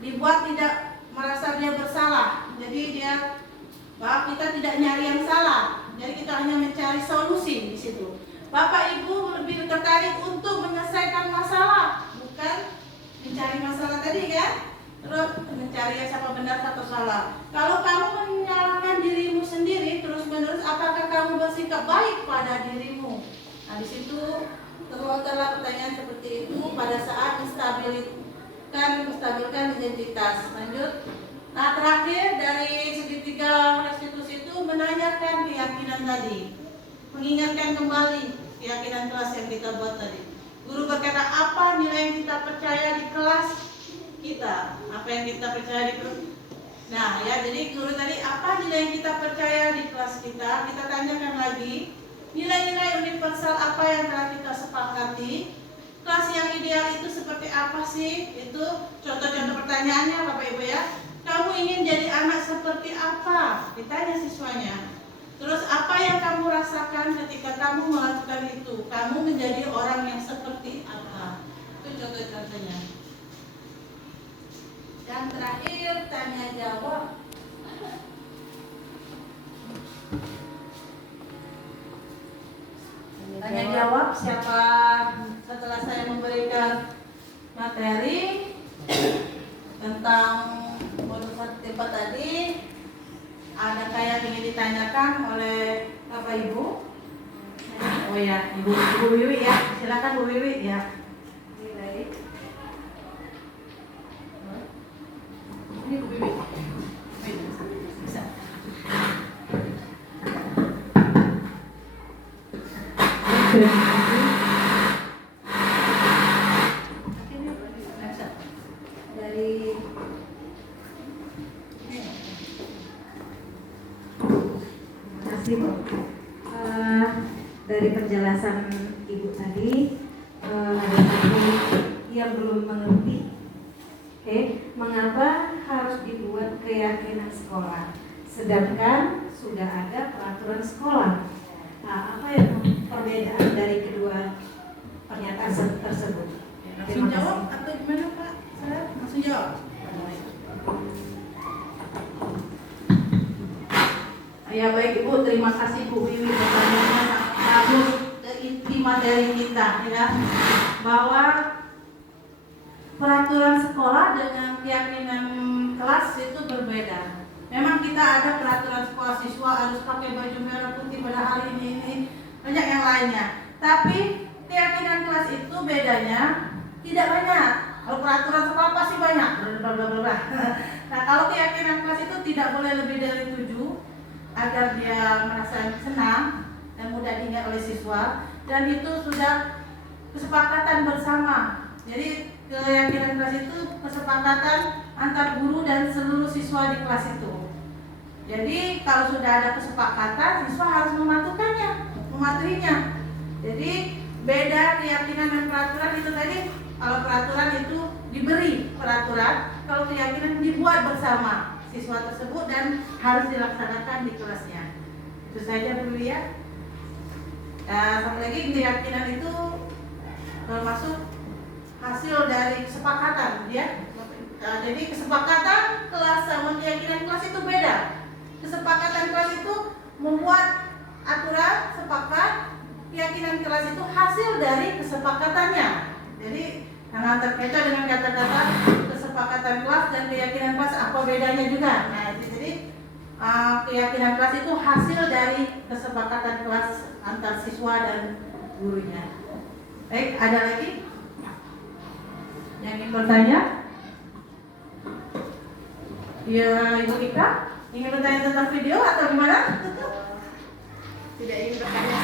dibuat tidak merasa dia bersalah. Jadi kita tidak nyari yang salah. Jadi kita hanya mencari solusi di situ. Bapak Ibu lebih tertarik untuk menyelesaikan masalah, bukan mencari masalah tadi kan? Terus mencari siapa benar atau salah. Kalau kamu menyalahkan dirimu sendiri terus-menerus, apakah kamu bersikap baik pada dirimu? Nah, di situ terlontarlah pertanyaan seperti itu pada saat menstabilkan identitas. Lanjut. Nah, terakhir dari segitiga restitusi itu menanyakan keyakinan tadi, mengingatkan kembali keyakinan kelas yang kita buat tadi. Guru berkata, apa nilai yang kita percaya di kelas kita, apa yang kita percaya di kelas. Nah ya, jadi guru tadi apa nilai yang kita percaya di kelas kita tanyakan lagi. Nilai-nilai universal apa yang telah kita sepakati. Kelas yang ideal itu seperti apa sih? Itu contoh-contoh pertanyaannya Bapak Ibu ya. Kamu ingin jadi anak seperti apa? Ditanya siswanya. Terus apa yang kamu rasakan ketika kamu melakukan itu? Kamu menjadi orang yang seperti apa? Itu contoh-contohnya. Dan terakhir tanya jawab. Tanya jawab siapa setelah saya memberikan materi tentang modul 1 tadi, adakah yang ingin ditanyakan oleh Bapak Ibu? Oh ya, Ibu Wiwi ya, silakan Bu Wiwi ya. Ini Bu Wiwi. Bisa. Dari penjelasan Ibu tadi ada satu yang belum mengerti. Mengapa harus dibuat keyakinan sekolah sedangkan sudah ada peraturan sekolah? perbedaan dari kedua pernyataan tersebut? Langsung jawab atau gimana Pak? Saya langsung jawab. Ya baik Ibu, terima kasih Bu Wiwi, pertanyaannya sangat bagus ke inti materi kita ya, bahwa peraturan sekolah dengan keyakinan kelas itu berbeda. Memang kita ada peraturan sekolah siswa harus pakai baju merah putih pada hari ini banyak yang lainnya. Tapi keyakinan kelas itu bedanya tidak banyak. Kalau peraturan sekolah pasti banyak. Nah kalau keyakinan kelas itu tidak boleh lebih dari 7 agar dia merasa senang dan mudah diingat oleh siswa, dan itu sudah kesepakatan bersama. Jadi keyakinan kelas itu kesepakatan antar guru dan seluruh siswa di kelas itu. Jadi kalau sudah ada kesepakatan, siswa harus mematuhinya. Jadi beda keyakinan dan peraturan itu tadi. Kalau peraturan itu diberi peraturan, kalau keyakinan dibuat bersama siswa tersebut dan harus dilaksanakan di kelasnya. Itu saja dulu ya. Satu lagi, keyakinan itu termasuk hasil dari kesepakatan ya. Jadi kesepakatan kelas sama keyakinan kelas itu beda. Kesepakatan kelas itu membuat aturan sepakat, keyakinan kelas itu hasil dari kesepakatannya. Jadi karena terkait dengan kata-kata kesepakatan kelas dan keyakinan kelas, apa bedanya juga. Nah jadi keyakinan kelas itu hasil dari kesepakatan kelas antar siswa dan gurunya. Baik, ada lagi yang ingin bertanya? Ya, Ibu Ika ingin bertanya tentang video atau gimana? Tidak ingin bertanya.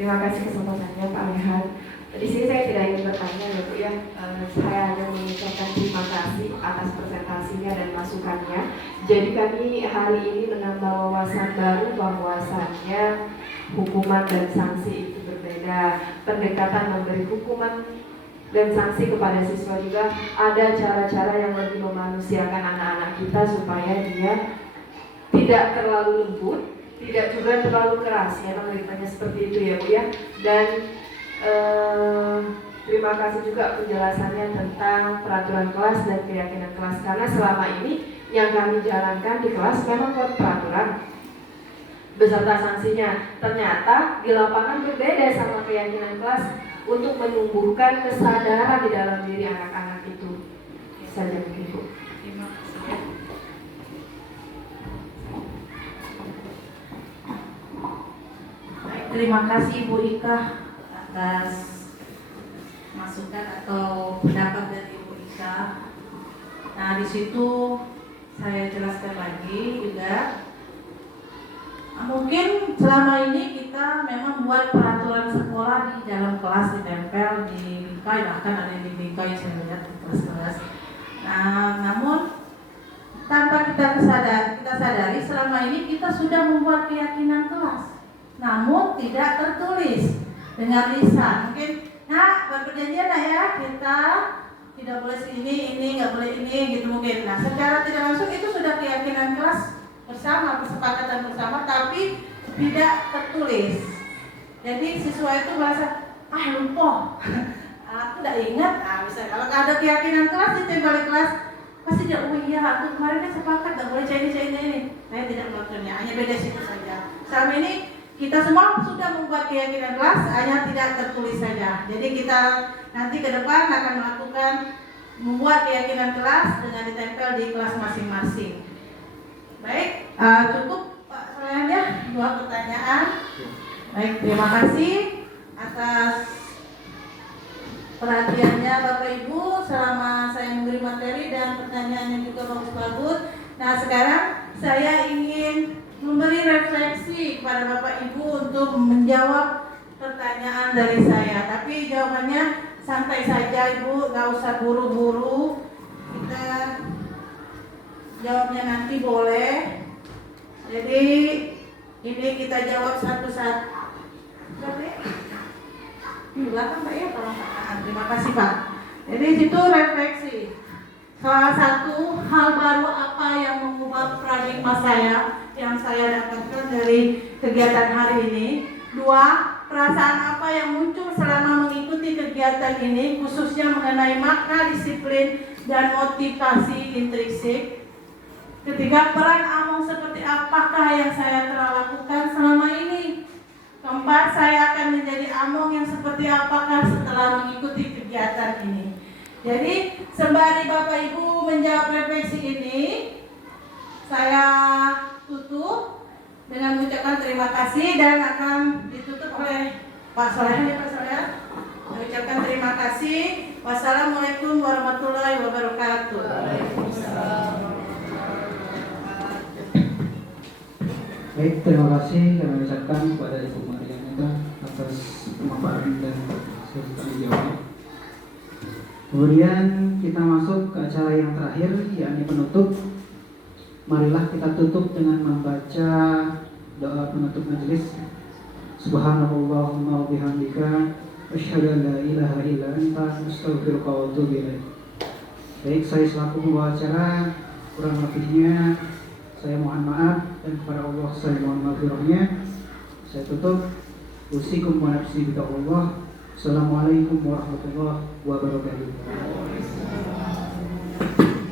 Terima kasih kesempatannya Pak Rehan. Di sini saya tidak ingin bertanya ya Bu ya. Saya hanya mengucapkan terima kasih atas presentasinya dan masukannya. Jadi kami hari ini menambah wawasan baru bahwasannya hukuman dan sanksi itu berbeda. Pendekatan memberi hukuman dan sanksi kepada siswa juga ada cara-cara yang lebih memanusiakan anak-anak kita supaya dia tidak terlalu lembut, tidak juga terlalu keras. Memang ritmenya seperti itu ya Bu ya. Dan terima kasih juga penjelasannya tentang peraturan kelas dan keyakinan kelas, karena selama ini yang kami jalankan di kelas memang peraturan beserta sanksinya. Ternyata di lapangan berbeda sama keyakinan kelas untuk menumbuhkan kesadaran di dalam diri anak-anak itu. Saja mungkin Bu. Terima kasih. Baik, terima kasih Bu Ika atas masukan atau pendapat dari Bu Ika. Nah di situ saya jelaskan lagi juga. Mungkin selama ini kita memang buat peraturan sekolah di dalam kelas, ditempel di bingkai, bahkan ada di bingkai saya lihat di kelas-kelas. Nah, namun tanpa kita sadari selama ini kita sudah membuat keyakinan kelas, namun tidak tertulis dengan lisan. Mungkin, nah berperjanjian ya kita tidak boleh ini nggak boleh ini gitu mungkin. Nah, secara tidak langsung itu sudah keyakinan kelas bersama, kesepakatan bersama, tapi tidak tertulis. Jadi siswa itu merasa lupa, aku tidak ingat. Nah, misalnya kalau ada keyakinan kelas ditempel di kelas, pasti dia, oh iya, aku kemarin kan sepakat tidak boleh ini. Saya tidak melakukannya, hanya beda situ saja. Selama ini kita semua sudah membuat keyakinan kelas, hanya tidak tertulis saja. Jadi kita nanti ke depan akan melakukan membuat keyakinan kelas dengan ditempel di kelas masing-masing. Baik, cukup Pak Solehan ya, 2 pertanyaan. Baik, terima kasih atas perhatiannya Bapak Ibu selama saya memberi materi dan pertanyaannya juga bagus-bagus. Nah sekarang saya ingin memberi refleksi kepada Bapak Ibu untuk menjawab pertanyaan dari saya. Tapi jawabannya santai saja Ibu, nggak usah buru-buru. Kita jawabnya nanti boleh. Jadi ini kita jawab satu-satu. Di belakang Pak ya, tolong Pak. Terima kasih Pak. Jadi situ refleksi. Salah satu hal baru apa yang mengubah paradigma saya yang saya dapatkan dari kegiatan hari ini. Dua, perasaan apa yang muncul selama mengikuti kegiatan ini, khususnya mengenai makna disiplin dan motivasi intrinsik. Ketiga, peran Among seperti apakah yang saya telah lakukan selama ini. Keempat, saya akan menjadi Among yang seperti apakah setelah mengikuti kegiatan ini. Jadi, sembari Bapak Ibu menjawab refleksi ini, saya tutup dengan mengucapkan terima kasih dan akan ditutup oleh Pak Solehan. Ya Pak Solehan, mengucapkan terima kasih. Wassalamualaikum warahmatullahi wabarakatuh. Baik, terima kasih kami ucapkan kepada Ibu Marianita atas pemaparan dan serta jawabnya. Kemudian kita masuk ke acara yang terakhir, yakni penutup. Marilah kita tutup dengan membaca doa penutup majelis. Subhanallahumma wa bihamdika asyhadu an la ilaha illa anta astaghfiruka wa atubu ilaik. Baik, saya selaku pembawa acara, kurang lebihnya saya mohon maaf dan kepada Allah saya mohon maghfirahnya. Saya tutup. Usikum wa nafsi bi taqwallah. Assalamualaikum warahmatullahi wabarakatuh.